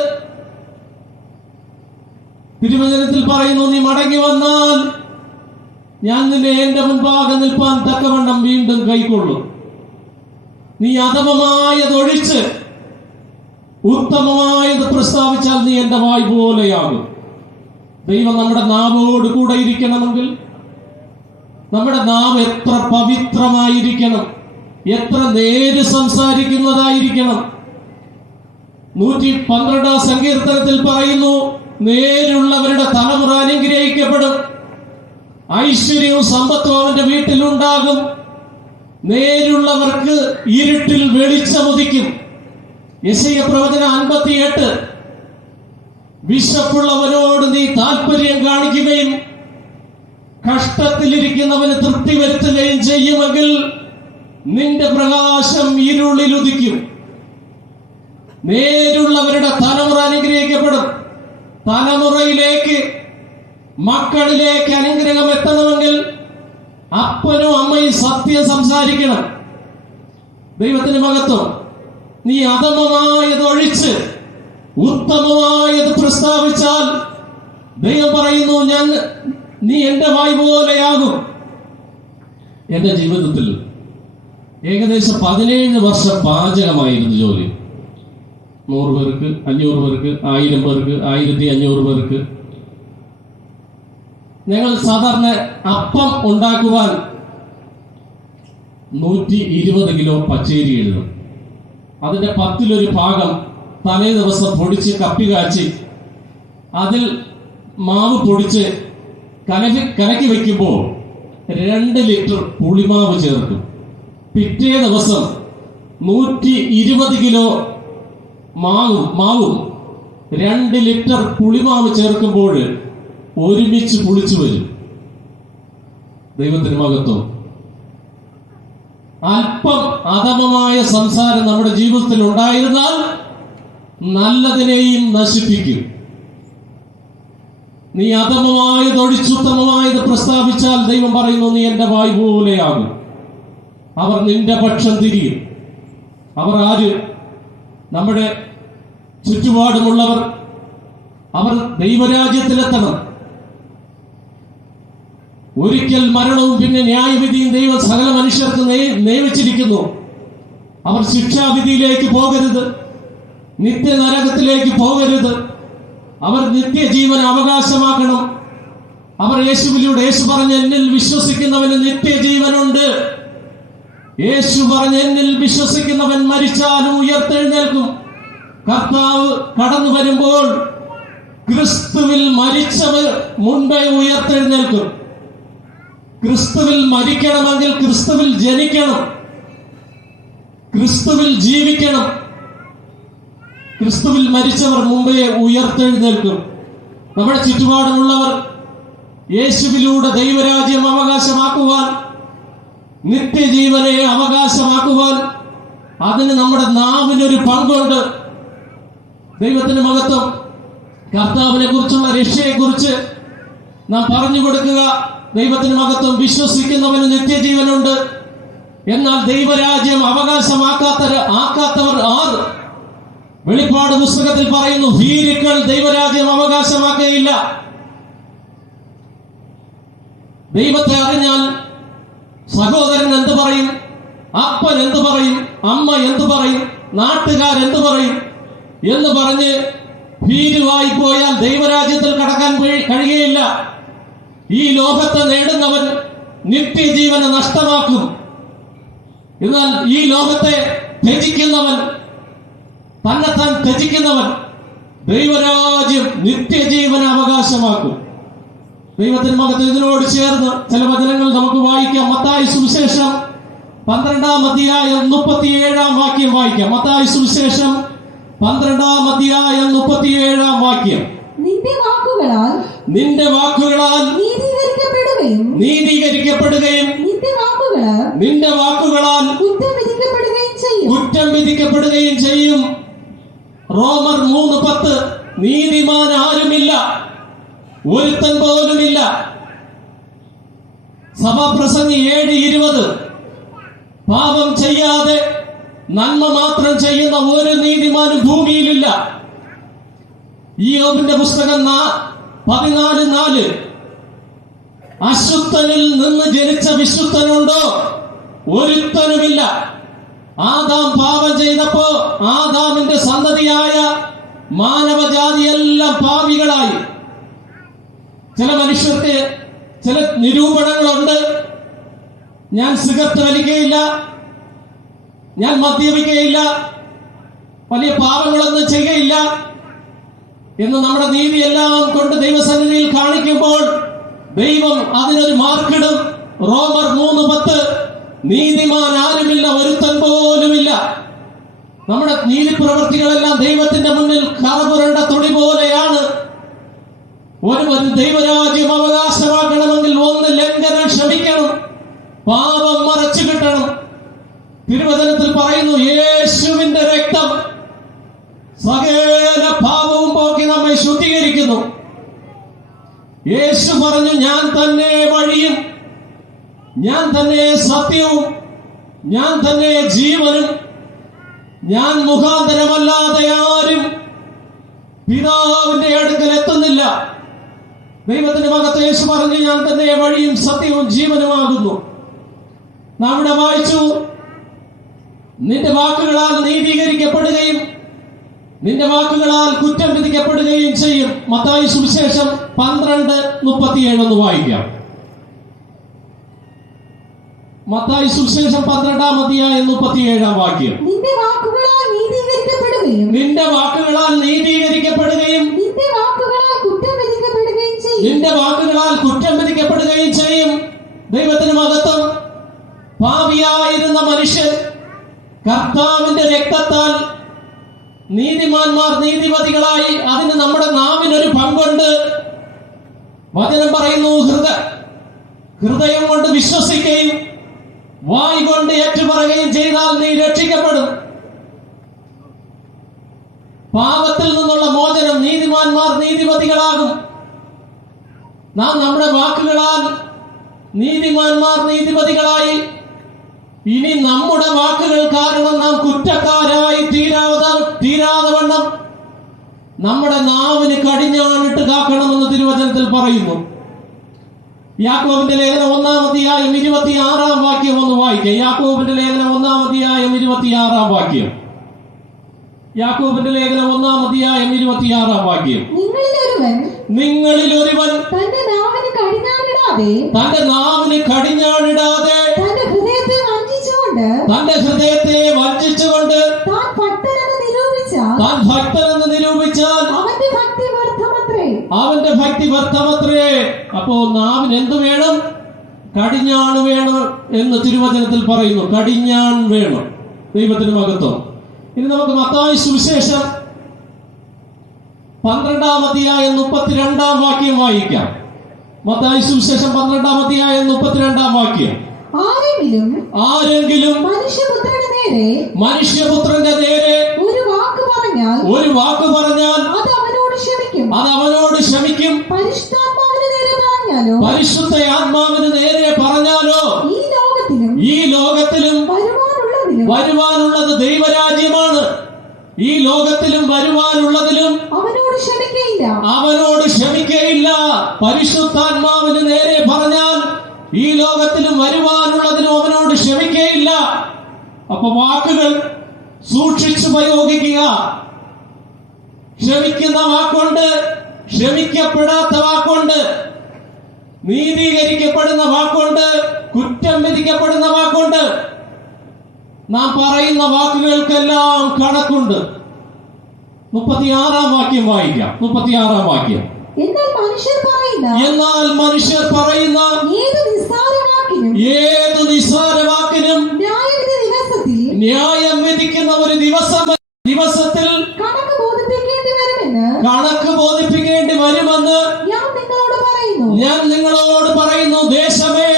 തിരുവചനത്തിൽ പറയുന്നു, നീ മടങ്ങി വന്നാൽ ഞാൻ നിന്നെ എന്റെ മുൻപാകെ നിൽപ്പാൻ തക്കവണ്ണം വീണ്ടും കൈക്കൊള്ളും. നീ അധമമായതൊഴിച്ച് ഉത്തമമായത് പ്രസ്താവിച്ചാൽ നീ എന്റെ വായ് പോലെയാകും. ദൈവം നമ്മുടെ നാവോട് കൂടെ ഇരിക്കണമെങ്കിൽ നമ്മുടെ നാവ് എത്ര പവിത്രമായിരിക്കണം, എത്ര നേര് സംസാരിക്കുന്നതായിരിക്കണം. 112-ാം സങ്കീർത്തനത്തിൽ പറയുന്നു, നേരുള്ളവരുടെ തലമുറ അനുഗ്രഹിക്കപ്പെടും, ഐശ്വര്യവും സമ്പത്തും അവന്റെ വീട്ടിലുണ്ടാകും. നേരുള്ളവർക്ക് ഇരുട്ടിൽ വെളിച്ചമുദിക്കും. യെശയ്യാ പ്രവചനം 58, വിശപ്പുള്ളവനോട് നീ താല്പര്യം കാണിക്കുകയും കഷ്ടത്തിലിരിക്കുന്നവന് തൃപ്തി വരുത്തുകയും ചെയ്യുമെങ്കിൽ നിന്റെ പ്രകാശം ഇരുളിൽ ഉദിക്കും. നേരുള്ളവരുടെ തലമുറ അനുഗ്രഹിക്കപ്പെടും. തലമുറയിലേക്ക്, മക്കളിലേക്ക് അനുഗ്രഹം എത്തണമെങ്കിൽ അപ്പനും അമ്മയും സത്യം സംസാരിക്കണം. ദൈവത്തിന് മഹത്വം. നീ അധമമായതൊഴിച്ച് ഉത്തമമായത് പ്രസ്താവിച്ചാൽ ദൈവം പറയുന്നു, നീ എന്റെ വായ് പോലെയാകും. എന്റെ ജീവിതത്തിൽ ഏകദേശം 17 വർഷം പാചകമായിരുന്നു ജോലി. 100 പേർക്ക്, 500 പേർക്ക്, 1000 പേർക്ക്, 1500 പേർക്ക്. ഞങ്ങൾ സാധാരണ അപ്പം ഉണ്ടാക്കുവാൻ 120 കിലോ പച്ചരി എഴുതും. അതിന്റെ 10-ലൊരു ഭാഗം തലേ ദിവസം പൊടിച്ച് കപ്പി കാച്ചി അതിൽ മാവ് പൊടിച്ച് കലക്കി വെക്കുമ്പോൾ 2 ലിറ്റർ പുളിമാവ് ചേർക്കും. പിറ്റേ ദിവസം 120 കിലോ മാവും 2 ലിറ്റർ പുളിമാവ് ചേർക്കുമ്പോൾ ഒരുമിച്ച് പുളിച്ചു വരും. ദൈവത്തിന് മഹത്വം. അല്പം അധമമായ സംസാരം നമ്മുടെ ജീവിതത്തിൽ ഉണ്ടായിരുന്നാൽ നല്ലതിനെയും നശിപ്പിക്കും. നീ അധമമായതൊഴിച്ചുത്തമമായത് പ്രസ്താവിച്ചാൽ ദൈവം പറയുന്നു, നീ എന്റെ വായ് പോലെയാകും. അവർ നിന്റെ പക്ഷം തിരിയും. അവർ ആര്? നമ്മുടെ ചുറ്റുപാടുമുള്ളവർ. അവർ ദൈവരാജ്യത്തിലെത്തണം. ഒരിക്കൽ മരണവും പിന്നെ ന്യായവിധിയും ദൈവം സകല മനുഷ്യർക്ക് നിയമിച്ചിരിക്കുന്നു. അവർ ശിക്ഷാവിധിയിലേക്ക് പോകരുത്, നിത്യനരകത്തിലേക്ക് പോകരുത്. അവർ നിത്യജീവൻ അവകാശമാക്കണം. അവർ യേശുവിലൂടെ, യേശു പറഞ്ഞ് എന്നിൽ വിശ്വസിക്കുന്നവന് നിത്യജീവനുണ്ട്. യേശു പറഞ്ഞ് എന്നിൽ വിശ്വസിക്കുന്നവൻ മരിച്ചാലും ഉയർത്തെഴുന്നേൽക്കും. കർത്താവ് കടന്നു വരുമ്പോൾ ക്രിസ്തുവിൽ മരിച്ചവർ മുൻപേ ഉയർത്തെഴുന്നേൽക്കും. ക്രിസ്തുവിൽ മരിക്കണമെങ്കിൽ ക്രിസ്തുവിൽ ജനിക്കണം, ക്രിസ്തുവിൽ ജീവിക്കണം. ക്രിസ്തുവിൽ മരിച്ചവർ മുമ്പേ ഉയർത്തെഴുന്നേൽക്കും. നമ്മുടെ ചുറ്റുപാടുമുള്ളവർ യേശുവിലൂടെ ദൈവരാജ്യം അവകാശമാക്കുവാൻ, നിത്യജീവനെ അവകാശമാക്കുവാൻ, അതിന് നമ്മുടെ നാവിനൊരു പങ്കുണ്ട്. ദൈവത്തിന് മഹത്വം. കർത്താവിനെ കുറിച്ചുള്ള രക്ഷയെക്കുറിച്ച് നാം പറഞ്ഞു കൊടുക്കുക. ദൈവത്തിന് മഹത്വം. വിശ്വസിക്കുന്നവന് നിത്യജീവനുണ്ട്. എന്നാൽ ദൈവരാജ്യം ആക്കാത്തവർ ആർ? വെളിപ്പാട് പുസ്തകത്തിൽ പറയുന്നു, ഭീരുക്കൾ ദൈവരാജ്യം അവകാശമാക്കുകയില്ല. ദൈവത്തെ അറിഞ്ഞാൽ സഹോദരൻ എന്ത് പറയും, അപ്പൻ എന്ത് പറയും, അമ്മ എന്ത് പറയും, നാട്ടുകാരെന്ത് പറയും എന്ന് പറഞ്ഞ് ഭീരുവായി പോയാൽ ദൈവരാജ്യത്തിൽ കടക്കാൻ കഴിയുകയില്ല. ഈ ലോകത്തെ നേടുന്നവൻ നിത്യജീവനെ നഷ്ടമാക്കും. എന്നാൽ ഈ ലോകത്തെ ത്യജിക്കുന്നവൻ, തന്നെത്താൻ ത്യജിക്കുന്നവൻ ദൈവരാജ്യം നിത്യജീവനെ അവകാശമാക്കും. ദൈവത്തിന് മഹത്വം. ഇതിനോട് ചേർന്ന് ചില വചനങ്ങൾ നമുക്ക് വായിക്കാം. മത്തായി സുവിശേഷം 12-ാം അധ്യായം 37-ാം വാക്യം വായിക്കാം. മത്തായി സുവിശേഷം 12-ാം അധ്യായം 37-ാം വാക്യം. നിന്റെ വാക്കുകളാൽ നീതീകരിക്കപ്പെടുകയും നിന്റെ വാക്കുകളാൽ കുറ്റം വിധിക്കപ്പെടുകയും ചെയ്യും. റോമർ 3:10. നീതിമാൻ ആരുമില്ല, ഒരുത്തൻ പോലുമില്ല. സഭാപ്രസംഗി 7:20. പാപം ചെയ്യാതെ നന്മ മാത്രം ചെയ്യുന്ന ഒരു നീതിമാനും ഭൂമിയിലില്ല. ഇയ്യോബിന്റെ പുസ്തകം 14:4. അശുദ്ധനിൽ നിന്ന് ജനിച്ച വിശുദ്ധനുണ്ടോ? ഒരുത്തനുമില്ല. ആദാം പാപം ചെയ്തപ്പോ ആദാമിന്റെ സന്തതിയായ മാനവജാതിയെല്ലാം പാപികളായി. ചില മനുഷ്യർക്ക് ചില നിരൂപണങ്ങളുണ്ട്. ഞാൻ സിഗരറ്റ് വലിക്കുകയില്ല, ഞാൻ മദ്യപിക്കുകയില്ല, വലിയ പാപങ്ങളൊന്നും ചെയ്യുകയില്ല എന്ന് നമ്മുടെ നീതി എല്ലാം കൊണ്ട് ദൈവസന്നിധിയിൽ കാണിക്കുമ്പോൾ ദൈവം അതിനൊരു മാർക്കിടും. റോമർ 3:10. നീതിമാൻ ആരുമില്ല, ഒരുത്തൻ പോലുമില്ല. നമ്മുടെ നീതി പ്രവൃത്തികളെല്ലാം ദൈവത്തിന്റെ മുന്നിൽ കറപുരണ്ട തുണി പോലെയാണ്. ഒരു ദൈവരാജ്യം അവകാശമാക്കണമെങ്കിൽ ഒന്ന് ലംഘനം ക്ഷമിക്കണം, പാപം മറച്ചു കിട്ടണം. തിരുവചനത്തിൽ പറയുന്നു, യേശുവിന്റെ രക്തം സകല പാപവും പോക്കി നമ്മെ ശുദ്ധീകരിക്കുന്നു. യേശു പറഞ്ഞു, ഞാൻ തന്നെ വഴിയും, ഞാൻ തന്നെ സത്യവും, ഞാൻ തന്നെ ജീവനും, ഞാൻ മുഖാന്തരമല്ലാതെ ആരും പിതാവിന്റെ അടുക്കൽ എത്തുന്നില്ല. ദൈവത്തിന്റെ മകത്ത് യേശു പറഞ്ഞു, ഞാൻ തന്നെ വഴിയും സത്യവും ജീവനുമാകുന്നു. നാം ഇവിടെ വായിച്ചു, നിന്റെ വാക്കുകളാൽ നീതീകരിക്കപ്പെടുകയും നിന്റെ വാക്കുകളാൽ കുറ്റം വിധിക്കപ്പെടുകയും ചെയ്യും. മത്തായി സുവിശേഷം 12:37 ഒന്ന് വായിക്കാം. മത്തായി സുവിശേഷം 12-ാം അധ്യായം 37-ാം വാക്യം. നിന്റെ വാക്കുകളാൽ നീതീകരിക്കപ്പെടുകയും നിന്റെ വാക്കുകളാൽ നീതീകരിക്കപ്പെടുകയും നിന്റെ വാക്കുകളാൽ കുറ്റം വിധിക്കപ്പെടുകയും ചെയ്യും. നിന്റെ വാക്കുകളാൽ കുറ്റം വിധിക്കപ്പെടുകയും ചെയ്യും. ദൈവത്തിന് മഹത്വം. പാപിയായിരുന്ന മനുഷ്യൻ കർത്താവിന്റെ രക്തത്താൽ നീതിമാന്മാർ നീതിപതികളായി. അതിന് നമ്മുടെ നാവിനൊരു പങ്കുണ്ട്. വചനം പറയുന്നു, ഹൃദയം കൊണ്ട് വിശ്വസിക്കുകയും വായ് കൊണ്ട് ഏറ്റുപറയുകയും ചെയ്താൽ നീ രക്ഷിക്കപ്പെടും. പാപത്തിൽ നിന്നുള്ള മോചനം, നീതിമാന്മാർ നീതിപതികളാകും. നാം നമ്മുടെ വാക്കുകളാൽ നീതിമാന്മാർ നീതിപതികളായി. ഇനി നമ്മുടെ വാക്കുകൾ കാരണം നാം കുറ്റക്കാരായി തീരാതെ വണ്ണം നമ്മുടെ നാവിന് കടിഞ്ഞാണിട്ട് കാക്കണമെന്ന് തിരുവചനത്തിൽ പറയുന്നു. യാക്കോബിന്റെ ലേഖനം 1-ാം അധ്യായം 26-ാം വാക്യം ഒന്ന് വായിക്കാം. യാക്കോബിന്റെ ലേഖനം 1-ാം അധ്യായം 26-ാം വാക്യം. യാക്കോബിന്റെ ലേഖനം 1-ാം അധ്യായം 26-ാം വാക്യം. നിങ്ങളിൽ ഒരുവൻ തന്റെ നാവിന് കടിഞ്ഞാണിടാതെ തന്റെ ഹൃദയത്തെ വഞ്ചിച്ചുകൊണ്ട് താൻ ഭക്തനെന്ന് നിരൂപിച്ചാൽ അവന്റെ ഭക്തി വ്യർത്ഥമത്രേ. അപ്പോ നാവിന് എന്ത് വേണം? കടിഞ്ഞാണ് വേണം എന്ന് തിരുവചനത്തിൽ പറയുന്നു. കടിഞ്ഞാൺ വേണം. ദൈവത്തിന് മഹത്വം. ഇനി നമുക്ക് മത്തായി സുവിശേഷം 12-ാം അധ്യായം 32-ാം വാക്യം വായിക്കാം. മത്തായി സുവിശേഷം 12-ാം അധ്യായം 32-ാം വാക്യം. ആരെങ്കിലും മനുഷ്യപുത്രന്റെ നേരെ ഒരു വാക്ക് പറഞ്ഞാൽ അത് അവനോട് ക്ഷമിക്കും. പരിശുദ്ധ ആത്മാവിന് നേരെ പറഞ്ഞാലോ ഈ ലോകത്തിലും വരുവാനുള്ളത് ദൈവരാജ്യമാണ്. ഈ ലോകത്തിലും വരുവാനുള്ളതിലും അവനോട് ക്ഷമിക്കയില്ല. പരിശുദ്ധാത്മാവിന് നേരെ പറഞ്ഞാൽ ഈ ലോകത്തിലും വരുവാനുള്ളതിലും അവനോട് ക്ഷമിക്കയില്ല. അപ്പൊ വാക്കുകൾ സൂക്ഷിച്ചു പ്രയോഗിക്കുക. ക്ഷമിക്കുന്ന വാക്കുണ്ട്, ക്ഷമിക്കപ്പെടാത്ത വാക്കുണ്ട്, നീതീകരിക്കപ്പെടുന്ന വാക്കുണ്ട്, കുറ്റം വിധിക്കപ്പെടുന്ന വാക്കുണ്ട്. നാം പറയുന്ന വാക്കുകൾക്കെല്ലാം കണക്കുണ്ട്. 36-ാം വാക്യം വായിക്കാം. 36-ാം വാക്യം. എന്നാൽ മനുഷ്യർ പറയുന്ന ഏത് നിസ്സാര വാക്കിനും ന്യായം വിധിക്കുന്ന ഒരു ദിവസത്തിൽ കണക്ക് ബോധിപ്പിക്കേണ്ടി വരുമെന്ന് ഞാൻ നിങ്ങളോട് പറയുന്നു. ദേശമേ,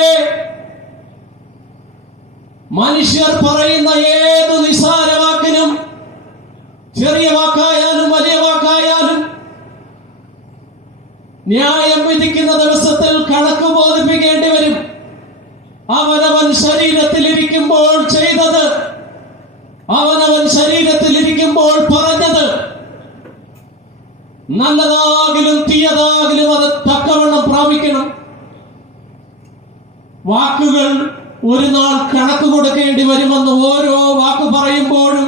മനുഷ്യർ പറയുന്ന ഏത് നിസ്സാര വാക്കിനും, ചെറിയ വാക്കായാലും വലിയ വാക്കായാലും, ന്യായം വിധിക്കുന്ന ദിവസത്തിൽ കണക്ക് ബോധിപ്പിക്കേണ്ടി വരും. അവനവൻ ശരീരത്തിലിരിക്കുമ്പോൾ ചെയ്തത്, അവനവൻ ശരീരത്തിലിരിക്കുമ്പോൾ പറഞ്ഞത്, നല്ലതാകിലും തീയതാകിലും അത് തക്കവണ്ണം പ്രാപിക്കണം. വാക്കുകൾ ഒരു നാൾ കണക്ക് കൊടുക്കേണ്ടി വരുമെന്ന് ഓരോ വാക്ക് പറയുമ്പോഴും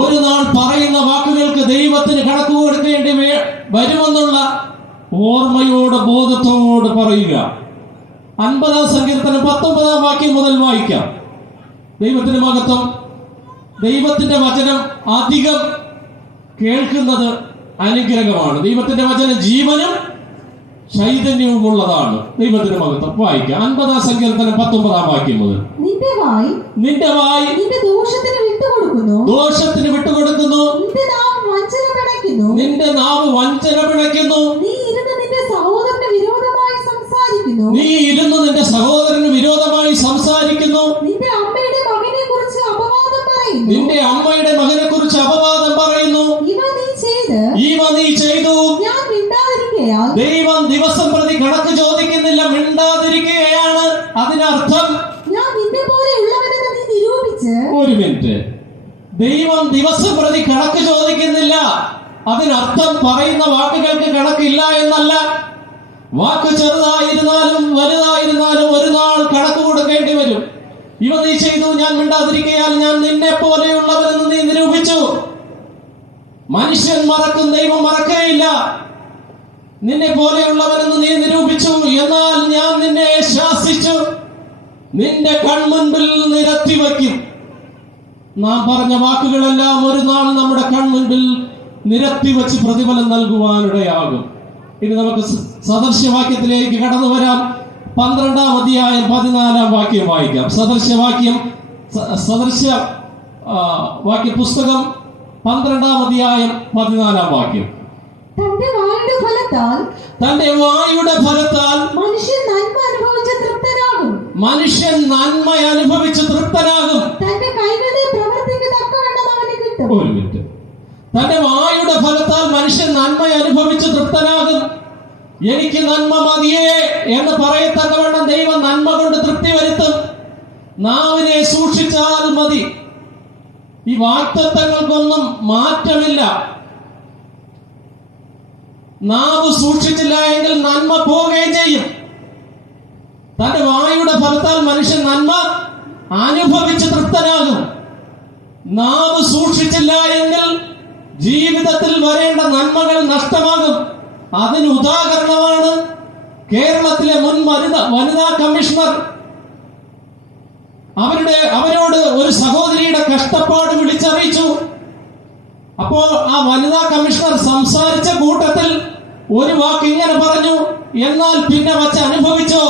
ഒരു നാൾ പറയുന്ന വാക്കുകൾക്ക് ദൈവത്തിന് കണക്ക് കൊടുക്കേണ്ടി വരുമെന്നുള്ള ഓർമ്മയോട് ബോധത്തോട് പറയുക. 50-ാം സങ്കീർത്തനം 19-ാം വാക്യം മുതൽ വായിക്കാം. ദൈവത്തിന്റെ മഹത്വം. ദൈവത്തിന്റെ വചനം അധികം കേൾക്കുന്നത് അനുഗ്രഹമാണ്. ദൈവത്തിന്റെ വചനം ജീവനും ചൈതന്യവും ഉള്ളതാണ്. ദൈവത്തിന്റെ മഹത്വം. വായിക്കാം. 50-ാം സങ്കീർത്തനം 19-ാം വാക്യം മുതൽ. നിന്റെ വായ് ദോഷത്തിന് വിട്ടുകൊടുക്കുന്നു, നിന്റെ നാവ് വഞ്ചന പിണയ്ക്കുന്നു. നീ ഇരുന്ന് നിന്റെ സഹോദരന് വിരോധമായി സംസാരിക്കുന്നു. നിന്റെ അമ്മയുടെ മകനെ കുറിച്ച് അപവാദം പറയുന്നു. ഇവ നീ ചെയ്തു. ദൈവം ദിവസം പ്രതി കണക്ക് ചോദിക്കുന്നില്ല, മിണ്ടാതിരിക്കുകയാണ്. അതിനർത്ഥം ഒരു മിനിറ്റ്, ദൈവം ദിവസം പ്രതി കണക്ക് ചോദിക്കുന്നില്ല. അതിനർത്ഥം പറയുന്ന വാക്കുകൾക്ക് കണക്കില്ല എന്നല്ല. വാക്ക് ചെറുതായിരുന്നാലും വലുതായിരുന്നാലും ഒരു നാൾ കണക്ക് കൊടുക്കേണ്ടി വരും. ഇവ നീ ചെയ്തു, ഞാൻ മിണ്ടാതിരിക്കയാൽ ഞാൻ നിന്നെ പോലെയുള്ളവരെന്ന് നീ നിരൂപിച്ചു. മനുഷ്യൻ മറക്കും, ദൈവം മറക്കുകയില്ല. നിന്നെ പോലെയുള്ളവരെന്ന് നീ നിരൂപിച്ചു. എന്നാൽ ഞാൻ നിന്നെ ശാസിച്ചു, നിന്റെ കൺമുൻപിൽ നിരത്തി വയ്ക്കും. നാം പറഞ്ഞ വാക്കുകളെല്ലാം ഒരു നാൾ നമ്മുടെ കൺമുൻപിൽ നിരത്തി വെച്ച് പ്രതിഫലം നൽകുവാനിടയാകും. ഇനി നമുക്ക് സദൃശ്യവാക്യത്തിലേക്ക് കടന്നു വരാം. 12-ാം അധ്യായം 14-ാം വാക്യം വായിക്കാം. വാക്യ പുസ്തകം 12-ാം അധ്യായം 14-ാം വാക്യം. തന്റെ വായുടെ ഫലത്താൽ മനുഷ്യൻ നന്മ അനുഭവിച്ച് തൃപ്തനാകും. ഒരു മിനിറ്റ്. തന്റെ വായുടെ ഫലത്താൽ മനുഷ്യൻ നന്മ അനുഭവിച്ച് തൃപ്തനാകും. എനിക്ക് നന്മ മതിയേ എന്ന് പറയത്തക്കവണ്ണം ദൈവം നന്മ കൊണ്ട് തൃപ്തി വരുത്തും. നാവിനെ സൂക്ഷിച്ചാൽ മതി. ഈ വാഗ്ദത്തങ്ങൾക്കൊന്നും മാറ്റമില്ല. നാവ് സൂക്ഷിച്ചില്ല എങ്കിൽ നന്മ പോവുകയും ചെയ്യും. തന്റെ വായുടെ ഫലത്താൽ മനുഷ്യൻ നന്മ അനുഭവിച്ച് തൃപ്തനാകും. നാവ് സൂക്ഷിച്ചില്ല എങ്കിൽ ജീവിതത്തിൽ വരേണ്ട നന്മകൾ നഷ്ടമാകും. അതിന് ഉദാഹരണമാണ് കേരളത്തിലെ മുൻ വനിതാ കമ്മീഷണർ. അവരോട് ഒരു സഹോദരിയുടെ കഷ്ടപ്പാട് വിളിച്ചറിയിച്ചു. അപ്പോൾ ആ വനിതാ കമ്മീഷണർ സംസാരിച്ച കൂട്ടത്തിൽ ഒരു വാക്ക് ഇങ്ങനെ പറഞ്ഞു, എന്നാൽ പിന്നെ വച്ച് അനുഭവിച്ചോ.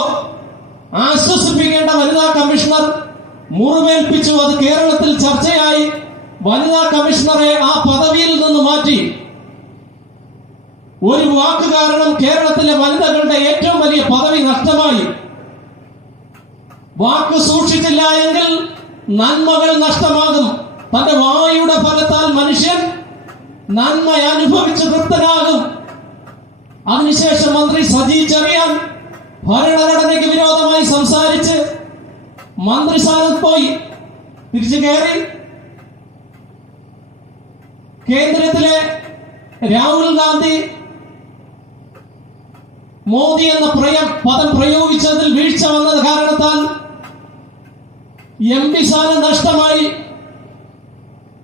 ആശ്വസിപ്പിക്കേണ്ട വനിതാ കമ്മീഷണർ മുറിവേൽപ്പിച്ചു. അത് കേരളത്തിൽ ചർച്ചയായി. വനിതാ കമ്മീഷണറെ ആ പദവിയിൽ നിന്ന് മാറ്റി. ഒരു വാക്ക് കാരണം കേരളത്തിലെ വനിതകളുടെ ഏറ്റവും വലിയ പദവി നഷ്ടമായി. വാക്ക് സൂക്ഷിച്ചില്ല എങ്കിൽ നന്മകൾ നഷ്ടമാകും. തന്റെ വായുടെ ഫലത്താൽ മനുഷ്യൻ നന്മ അനുഭവിച്ച് തൃപ്തനാകും. അതിനുശേഷം മന്ത്രി സജി ചെറിയാൻ ഭരണഘടനയ്ക്ക് വിരോധമായി സംസാരിച്ച് മന്ത്രിസ്ഥാനത്ത് പോയി. തിരിച്ചു കയറി കേന്ദ്രത്തിലെ രാഹുൽ ഗാന്ധി മോദി എന്ന പദം പ്രയോഗിച്ചതിൽ വീഴ്ച വന്നത് കാരണത്താൽ MP സ്ഥാനം നഷ്ടമായി.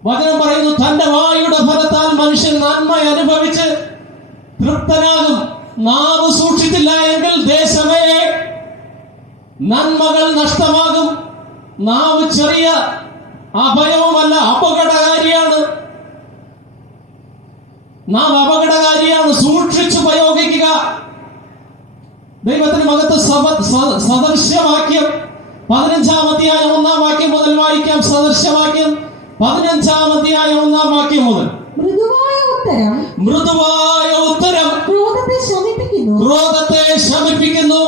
വചനം പറയുന്നു, തന്റെ വായുടെ ഫലത്താൽ മനുഷ്യൻ നന്മ അനുഭവിച്ച് തൃപ്തനാകും. നാവ് സൂക്ഷിച്ചില്ല എങ്കിൽ ദേശമേ നന്മകൾ നഷ്ടമാകും. നാവ് ചെറിയ അഭയവുമല്ല, അപകടകാരിയാണ്. നാം അപകടകാരിയാണ്. സൂക്ഷിച്ചു പ്രയോഗിക്കുക. ദൈവത്തിന് മകത്ത് സദൃശ്യവാക്യം 15-ാം അധ്യായം 1-ാം വാക്യം മുതൽ വായിക്കാം. സദൃശ്യവാക്യം 15-ാം അധ്യായം 1-ാം വാക്യം മുതൽ. മൃദുവായ ഉത്തരം ക്രോധത്തെ ശമിപ്പിക്കുന്നു.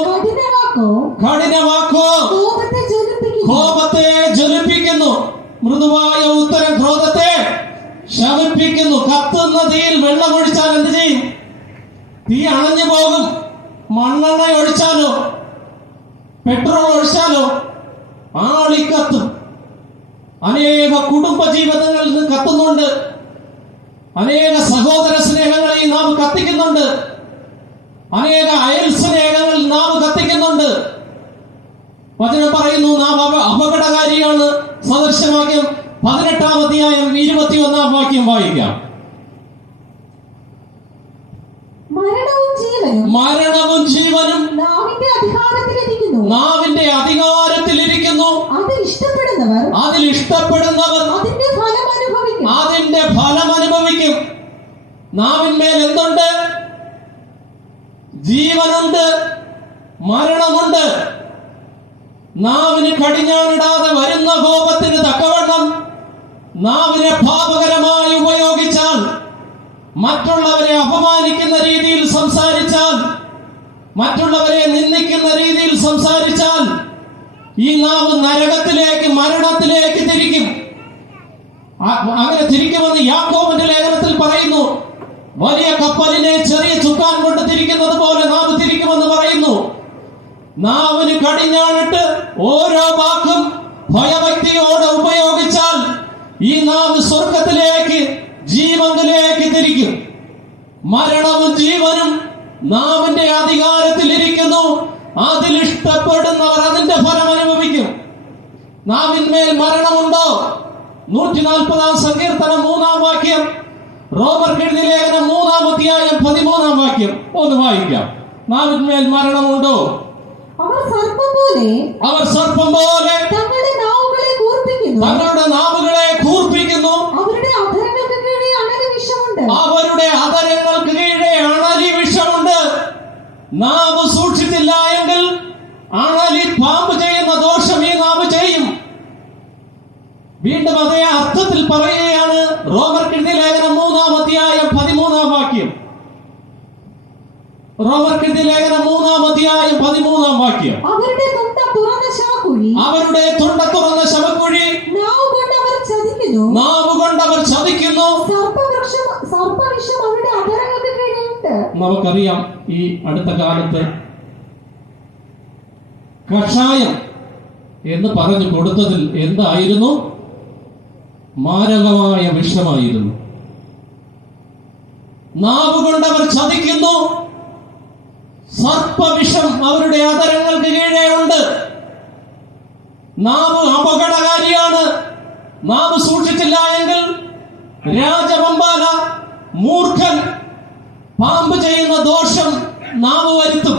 കഠിനവാക്കോ കോപത്തെ ജ്വലിപ്പിക്കുന്നു. മൃദുവായ ഉത്തരം ക്രോധത്തെ ശമിപ്പിക്കുന്നു. കത്തുന്ന തീയിൽ വെള്ളമൊഴിച്ചാൽ എന്ത് ചെയ്യും? തീ അണഞ്ഞു പോകും. മണ്ണെണ്ണ ഒഴിച്ചാലോ പെട്രോൾ ഒഴിച്ചാലോ ആളിക്കത്തും. അനേക കുടുംബ ജീവിതങ്ങളിൽ നിന്ന് കത്തുന്നുണ്ട്. അനേക സഹോദര സ്നേഹങ്ങളിൽ നാം കത്തിക്കുന്നുണ്ട്. അനേക അയൽ സ്നേഹങ്ങളിൽ നാം കത്തിക്കുന്നുണ്ട്. വചനം പറയുന്നു, നാം അപകടകാരിയാണ്. സദൃശവാക്യം 18-ാം അധ്യായം 21-ാം വാക്യം വായിക്കാം. മരണവും ജീവനും നാവിന്റെ അധികാരത്തിലിരിക്കുന്നു. അതിൽ ഇഷ്ടപ്പെടുന്നവർ അതിന്റെ ഫലം അനുഭവിക്കും. നാവിന്മേൽ എന്തുണ്ട്? ജീവനുണ്ട്, മരണമുണ്ട്. നാവിന് കടിഞ്ഞാണിടാതെ വരുന്ന കോപത്തിന് തക്കവണ്ണം നാവിനെ പാപകരമായി ഉപയോഗിച്ചാൽ, മറ്റുള്ളവരെ അപമാനിക്കുന്ന രീതിയിൽ സംസാരിച്ചാൽ, മറ്റുള്ളവരെ നിന്ദിക്കുന്ന രീതിയിൽ സംസാരിച്ചാൽ ഈ നാവ് നരകത്തിലേക്ക്, മരണത്തിലേക്ക് തിരിക്കും. അങ്ങനെ തിരിക്കുമെന്ന് യാക്കോബിന്റെ ലേഖനത്തിൽ പറയുന്നു. വലിയ കപ്പലിനെ ചെറിയ ചുക്കാൻ കൊണ്ട് തിരിക്കുന്നത് പോലെ നാവ് തിരിക്കുമെന്ന് പറയുന്നു. നാവിന് കടിഞ്ഞാണിട്ട് ഓരോ വാക്കും ഭയഭക്തിയോടെ ഉപയോഗിച്ചാൽ ഈ നാവ് സ്വർഗത്തിലേക്ക്, ജീവനിലേക്ക് തിരിക്കും. മരണവും ജീവനും നാവിന്റെ അധികാരത്തിലിരിക്കുന്നു. അതിൽ ഇഷ്ടപ്പെടുന്നവർ അതിന്റെ ഫലം അനുഭവിക്കും. നാവിന്മേൽ മരണമുണ്ടോ? 140-ാം സങ്കീർത്തനം 3-ാം വാക്യം. റോമർക്കെഴുതിയ ലേഖനം 3-ാം അധ്യായം 13-ാം വാക്യം ഒന്ന് വായിക്കാം. നാവിന്മേൽ മരണമുണ്ടോ? അവർ സർപ്പം പോലെ തങ്ങളുടെ നാവുകളെ കൂർപ്പിക്കുന്നു. അവരുടെ അധരങ്ങൾക്ക് കീഴെ അണലി വിഷമുണ്ട്. നാവ് സൂക്ഷിച്ചില്ല എങ്കിൽ അണലി പാമ്പ് ചെയ്യുന്ന ദോഷം ഈ നാവ് ചെയ്യും. വീണ്ടും അതേ അർത്ഥത്തിൽ പറയുകയാണ് റോമർക്കെഴുതിയ ലേഖനം 3-ാം അധ്യായം 13-ാം വാക്യം. റോമർക്കെഴുതിയ ലേഖനം 3-ാം അധ്യായം 13-ാം വാക്യം. അവരുടെ തൊണ്ട തുറന്ന ശവക്കുഴി നാവ് കൊണ്ട് അവർ ചതിക്കുന്നു. നമുക്കറിയാം, ഈ അടുത്ത കാലത്ത് കഷായം എന്ന് പറഞ്ഞു കൊടുത്തതിൽ എന്തായിരുന്നു? മാരകമായ വിഷമായിരുന്നു. നാവ് കൊണ്ടവർ ചതിക്കുന്നു. സർപ്പവിഷം അവരുടെ അധരങ്ങൾക്ക് കീഴേ ഉണ്ട്. നാവ് അപകടകാരിയാണ്. നാവ് സൂക്ഷിച്ചില്ല എങ്കിൽ രാജവമ്പാല മൂർഖൻ പാമ്പ് ചെയ്യുന്ന ദോഷം നാവ് വരുത്തും.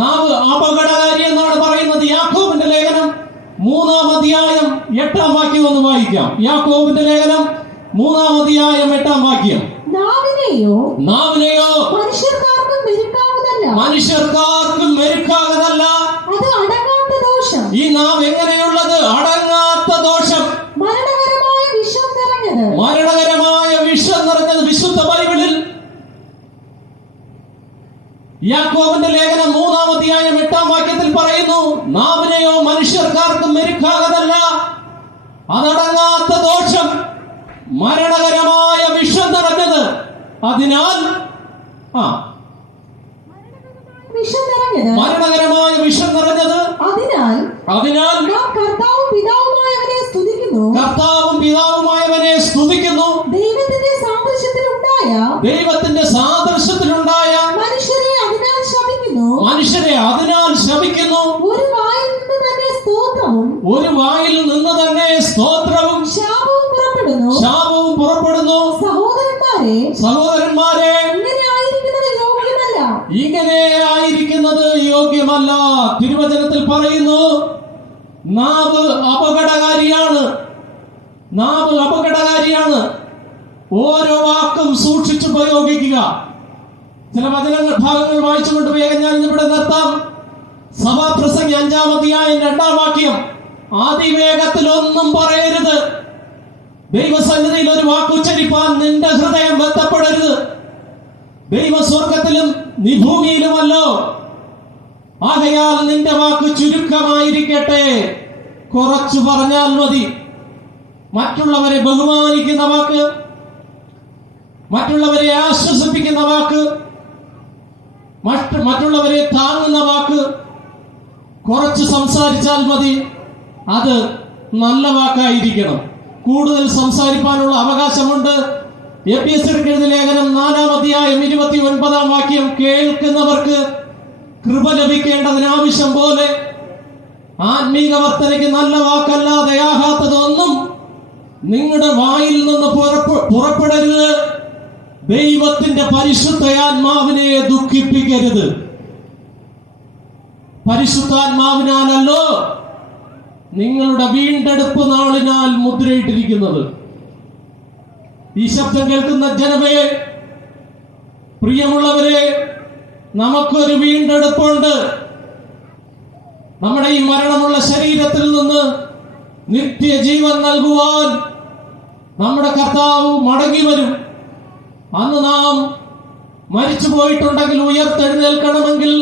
നാവ് അപകടകാരി എന്നാണ് പറയുന്നത്. യാക്കോബിന്റെ ലേഖനം 3-ാം അധ്യായം 8-ാം വാക്യം ഒന്ന് വായിക്കാം. യാക്കോബിന്റെ ലേഖനം 3-ാം അധ്യായം 8-ാം വാക്യം. നാവിനെയോ മനുഷ്യർക്കാർക്കും മെരുക്കാകതല്ല. അത് അടങ്ങാത്ത ദോഷം. ഈ നാവ് എങ്ങനെയുള്ളത്? അടങ്ങാത്ത ദോഷം, മരണകരമായ വിഷം നിറഞ്ഞത്. മരണകരമായ വിഷം നിറഞ്ഞത്. വിശുദ്ധ ബൈബിളിൽ യാക്കോബിന്റെ ലേഖനം 3-ാം അധ്യായം 8-ാം വാക്യത്തിൽ പറയുന്നു, നാവിനെയോ മനുഷ്യർക്കാർക്കും മെരുക്കാകതല്ല, അതടങ്ങാത്ത ദോഷം, മരണകരമായ വിഷം നിറഞ്ഞത്. അതിനാൽ മരണകരമായ വിഷം നിറഞ്ഞത്. അതിനാൽ കർത്താവും പിതാവുമായവനെ സ്തുതിക്കുന്നു. ദൈവത്തിന്റെ സാദൃശ്യത്തിലുണ്ടായ മനുഷ്യരെ അതിനാൽ ശപിക്കുന്നു. ഒരു വായിൽ നിന്ന് തന്നെ സ്തോത്രവും ശാപവും പുറപ്പെടുന്നു. സഹോദരന്മാരെ, ഇങ്ങനെ ആയിരിക്കുന്നത് യോഗ്യമല്ല. തിരുവചനത്തിൽ പറയുന്നു, നാവ് അപകടകാരിയാണ്. ഓരോ വാക്കും സൂക്ഷിച്ചു പ്രയോഗിക്കുക. ചില ഭാഗങ്ങൾ വായിച്ചുകൊണ്ട് വേഗം ഞാൻ ഇവിടെ നിർത്താം. സഭാപ്രസംഗി 5-ാം അധ്യായം 2-ാം വാക്യം. അതിവേഗത്തിലൊന്നും പറയരുത്. ദൈവസന്നിധിയിൽ ഒരു വാക്ക് ഉച്ചരിപ്പാൻ നിന്റെ ഹൃദയം ബന്ധപ്പെടരുത്. ദൈവ സ്വർഗത്തിലും നീ ഭൂമിയിലുമല്ലോ. ആകയാൽ നിന്റെ വാക്ക് ചുരുക്കമായിരിക്കട്ടെ, കുറച്ചു പറഞ്ഞാൽ മതി. മറ്റുള്ളവരെ ബഹുമാനിക്കുന്ന വാക്ക്, മറ്റുള്ളവരെ ആശ്വസിപ്പിക്കുന്ന വാക്ക്, മറ്റുള്ളവരെ താങ്ങുന്ന വാക്ക് കുറച്ച് സംസാരിച്ചാൽ മതി. അത് നല്ല വാക്കായിരിക്കണം. കൂടുതൽ സംസാരിക്കാനുള്ള അവകാശമുണ്ട്. എഫെസ്യർക്ക് എഴുതിയ ലേഖനം 4-ാം അധ്യായം 29-ാം വാക്യം. കേൾക്കുന്നവർക്ക് കൃപ ലഭിക്കേണ്ടതിന് ആവശ്യം പോലെ ആത്മീക വർത്തനയ്ക്ക് നല്ല വാക്കല്ലാതെ ആകാത്തതൊന്നും നിങ്ങളുടെ വായിൽ നിന്ന് പുറപ്പെടരുത്. ദൈവത്തിന്റെ പരിശുദ്ധാത്മാവിനെ ദുഃഖിപ്പിക്കരുത്. പരിശുദ്ധാത്മാവിനാലല്ലോ നിങ്ങളുടെ വീണ്ടെടുപ്പ് നാളിനാൽ മുദ്രയിട്ടിരിക്കുന്നത്. ഈ ശബ്ദം കേൾക്കുന്ന ജനമേ, പ്രിയമുള്ളവരെ, നമുക്കൊരു വീണ്ടെടുപ്പുണ്ട്. നമ്മുടെ ഈ മരണമുള്ള ശരീരത്തിൽ നിന്ന് നിത്യജീവൻ നൽകുവാൻ നമ്മുടെ കർത്താവ് മടങ്ങി വരും. അന്ന് നാം മരിച്ചു പോയിട്ടുണ്ടെങ്കിൽ ഉയർത്തെഴുന്നേൽക്കണമെങ്കിൽ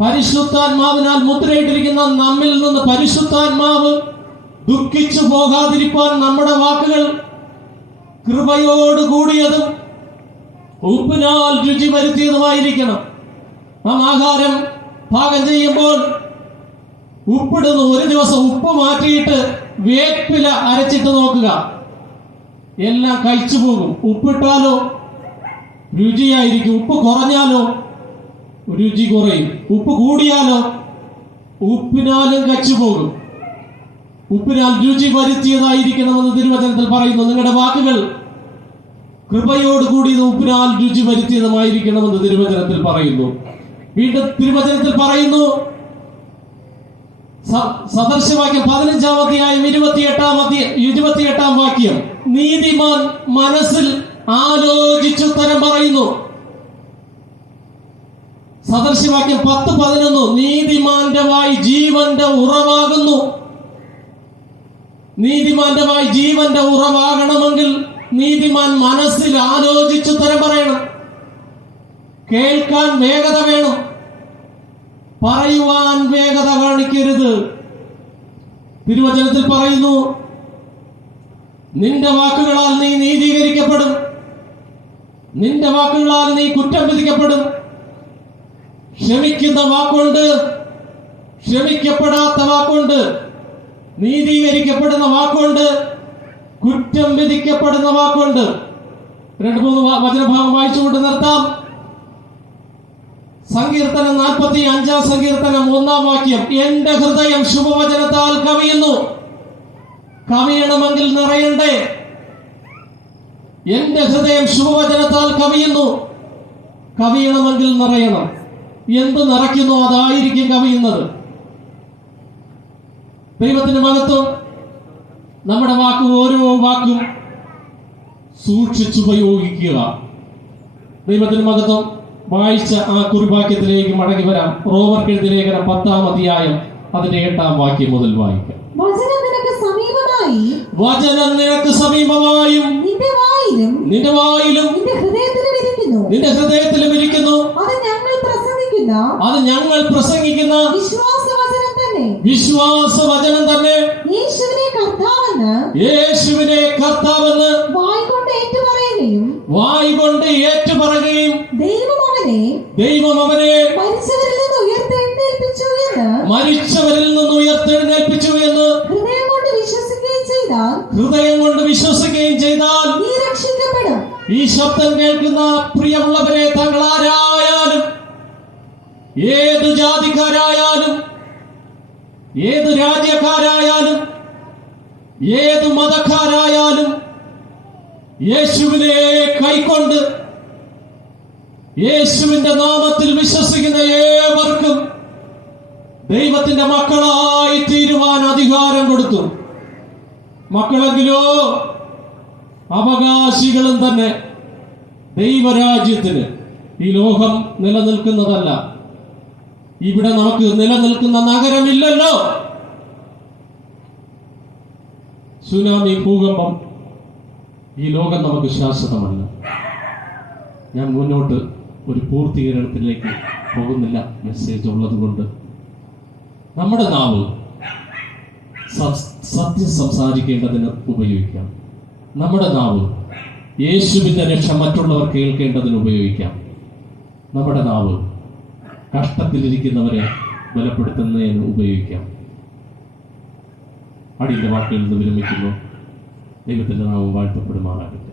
പരിശുദ്ധാത്മാവിനാൽ മുദ്രയിട്ടിരിക്കുന്ന നമ്മിൽ നിന്ന് പരിശുദ്ധാത്മാവ് ദുഃഖിച്ചു പോകാതിരിക്കാൻ നമ്മുടെ വാക്കുകൾ കൃപയോട് കൂടിയതും ഉപ്പിനാൽ രുചി വരുത്തിയതുമായിരിക്കണം. നാം ആഹാരം പാകം ചെയ്യുമ്പോൾ ഉപ്പിടുന്നു. ഒരു ദിവസം ഉപ്പ് മാറ്റിയിട്ട് വേപ്പില അരച്ചിട്ട് നോക്കുക, എല്ലാം കഴിച്ചു പോകും. ഉപ്പിട്ടാലോ രുചിയായിരിക്കും, ഉപ്പ് കുറഞ്ഞാലോ രുചി കുറയും, ഉപ്പ് കൂടിയാലോ ഉപ്പിനാലും കച്ചു പോകും. ഉപ്പിനാൽ രുചി വരുത്തിയതായിരിക്കണമെന്ന് തിരുവചനത്തിൽ പറയുന്നു. നിങ്ങളുടെ വാക്കുകൾ കൃപയോട് കൂടിയത് ഉപ്പിനാൽ രുചി വരുത്തിയതുമായിരിക്കണമെന്ന് തിരുവചനത്തിൽ പറയുന്നു. വീണ്ടും തിരുവചനത്തിൽ പറയുന്നു, സദൃശവാക്യം 15-ാം അധ്യായം 28-ാം വാക്യം. നീതിമാൻ മനസ്സിൽ ആലോചിച്ചുത്തരം പറയുന്നു. സദൃശവാക്യം 10-11. നീതിമാന്റെ വായ് ജീവന്റെ ഉറവാകുന്നു. നീതിമാന്റെ വായ് ജീവന്റെ ഉറവാകണമെങ്കിൽ നീതിമാൻ മനസ്സിൽ ആലോചിച്ചുത്തരം പറയണം. കേൾക്കാൻ വേഗത വേണം, പറയുവാൻ വേഗത കാണിക്കരുത്. തിരുവചനത്തിൽ പറയുന്നു, നിന്റെ വാക്കുകളാൽ നീ നീതീകരിക്കപ്പെടും, നിന്റെ വാക്കുകളാൽ നീ കുറ്റം വിധിക്കപ്പെടും. ക്ഷമിക്കുന്ന വാക്കുണ്ട്, ക്ഷമിക്കപ്പെടാത്ത വാക്കുണ്ട്, നീതീകരിക്കപ്പെടുന്ന വാക്കുണ്ട്, കുറ്റം വിധിക്കപ്പെടുന്ന വാക്കുണ്ട്. 2-3 വചനഭാഗം വായിച്ചുകൊണ്ട് നിർത്താം. സങ്കീർത്തനം 45-ാം സങ്കീർത്തനം 1-ാം വാക്യം. എന്റെ ഹൃദയം ശുഭവചനത്താൽ കവിയുന്നു. കവിയണമെങ്കിൽ നിറയണ്ടേ? എന്റെ ഹൃദയം ശുഭവചനത്താൽ കവിയുന്നു. കവിയണമെങ്കിൽ നിറയണം. എന്ത് നിറയ്ക്കുന്നു അതായിരിക്കും കവിയുന്നത്. ദൈവത്തിന്റെ മഹത്വം. നമ്മുടെ വാക്കും ഓരോ വാക്കും സൂക്ഷിച്ചുപയോഗിക്കുക. ദൈവത്തിന്റെ മഹത്വം. വായിച്ച ആ കുറിവാക്യത്തിലേക്ക് മടങ്ങി വരാം. റോമർക്കെഴുതിയ ലേഖനം 10-ാം അധ്യായം അതിന്റെ 8-ാം വാക്യം മുതൽ വായിക്കാം. വചനം നിനക്ക് സമീപമായി, വചനം നിനക്ക് സമീപമായും നിന്റെ വായിലും നിന്റെ വായിലും നിന്റെ ഹൃദയത്തിലും ഇരിക്കുന്നു. നിന്റെ ഹൃദയത്തിലും ഇരിക്കുന്നു. അത് ഞങ്ങൾ പ്രസംഗിക്കുന്ന വിശ്വാസവചനം തന്നെ. വിശ്വാസവചനം തന്നെ. യേശുവിനെ കർത്താവെന്ന് വായ് കൊണ്ട് ഏറ്റുപറയുകയും ദൈവം അവനെ മരിച്ചവരിൽ നിന്ന് ഉയർത്തെഴുന്നേൽപ്പിച്ചു എന്ന് ഹൃദയം കൊണ്ട് വിശ്വസിക്കുകയും ചെയ്താൽ നീ രക്ഷിക്കപ്പെടും. ഈ ശബ്ദം കേൾക്കുന്ന പ്രിയമുള്ളവരെ, താങ്കൾ ആരായാലും, ഏതു ജാതിക്കാരായാലും, ഏതു രാജ്യക്കാരായാലും, ഏതു മതക്കാരായാലും, യേശുവിനെ കൈക്കൊണ്ട് യേശുവിന്റെ നാമത്തിൽ വിശ്വസിക്കുന്ന ഏവർക്കും ദൈവത്തിന്റെ മക്കളായി തീരുവാൻ അധികാരം കൊടുത്തു. മക്കളെങ്കിലോ അവകാശികളും തന്നെ. ദൈവരാജ്യത്തിന് ഈ ലോകം നിലനിൽക്കുന്നതല്ല. ഇവിടെ നമുക്ക് നിലനിൽക്കുന്ന നഗരമില്ലല്ലോ. സുനാമി, ഭൂകമ്പം, ഈ ലോകം നമുക്ക് ശാശ്വതമല്ല. ഞാൻ മുന്നോട്ട് ഒരു പൂർത്തീകരണത്തിലേക്ക് പോകുന്നില്ല. മെസ്സേജ് ഉള്ളത് കൊണ്ട് നമ്മുടെ നാവ് സത്യം സംസാരിക്കേണ്ടതിന് ഉപയോഗിക്കാം. നമ്മുടെ നാവ് യേശുവിന്റെ രക്ഷ മറ്റുള്ളവർ കേൾക്കേണ്ടതിന് ഉപയോഗിക്കാം. നമ്മുടെ നാവ് കഷ്ടത്തിലിരിക്കുന്നവരെ ബലപ്പെടുത്തുന്നതിന് ഉപയോഗിക്കാം. അടിയുടെ വാക്കുകളിൽ നിന്ന് വിരമിക്കുന്നു. ദൈവത്തിന്റെ നാമം വാഴ്ത്തപ്പെടുമാറാകട്ടെ.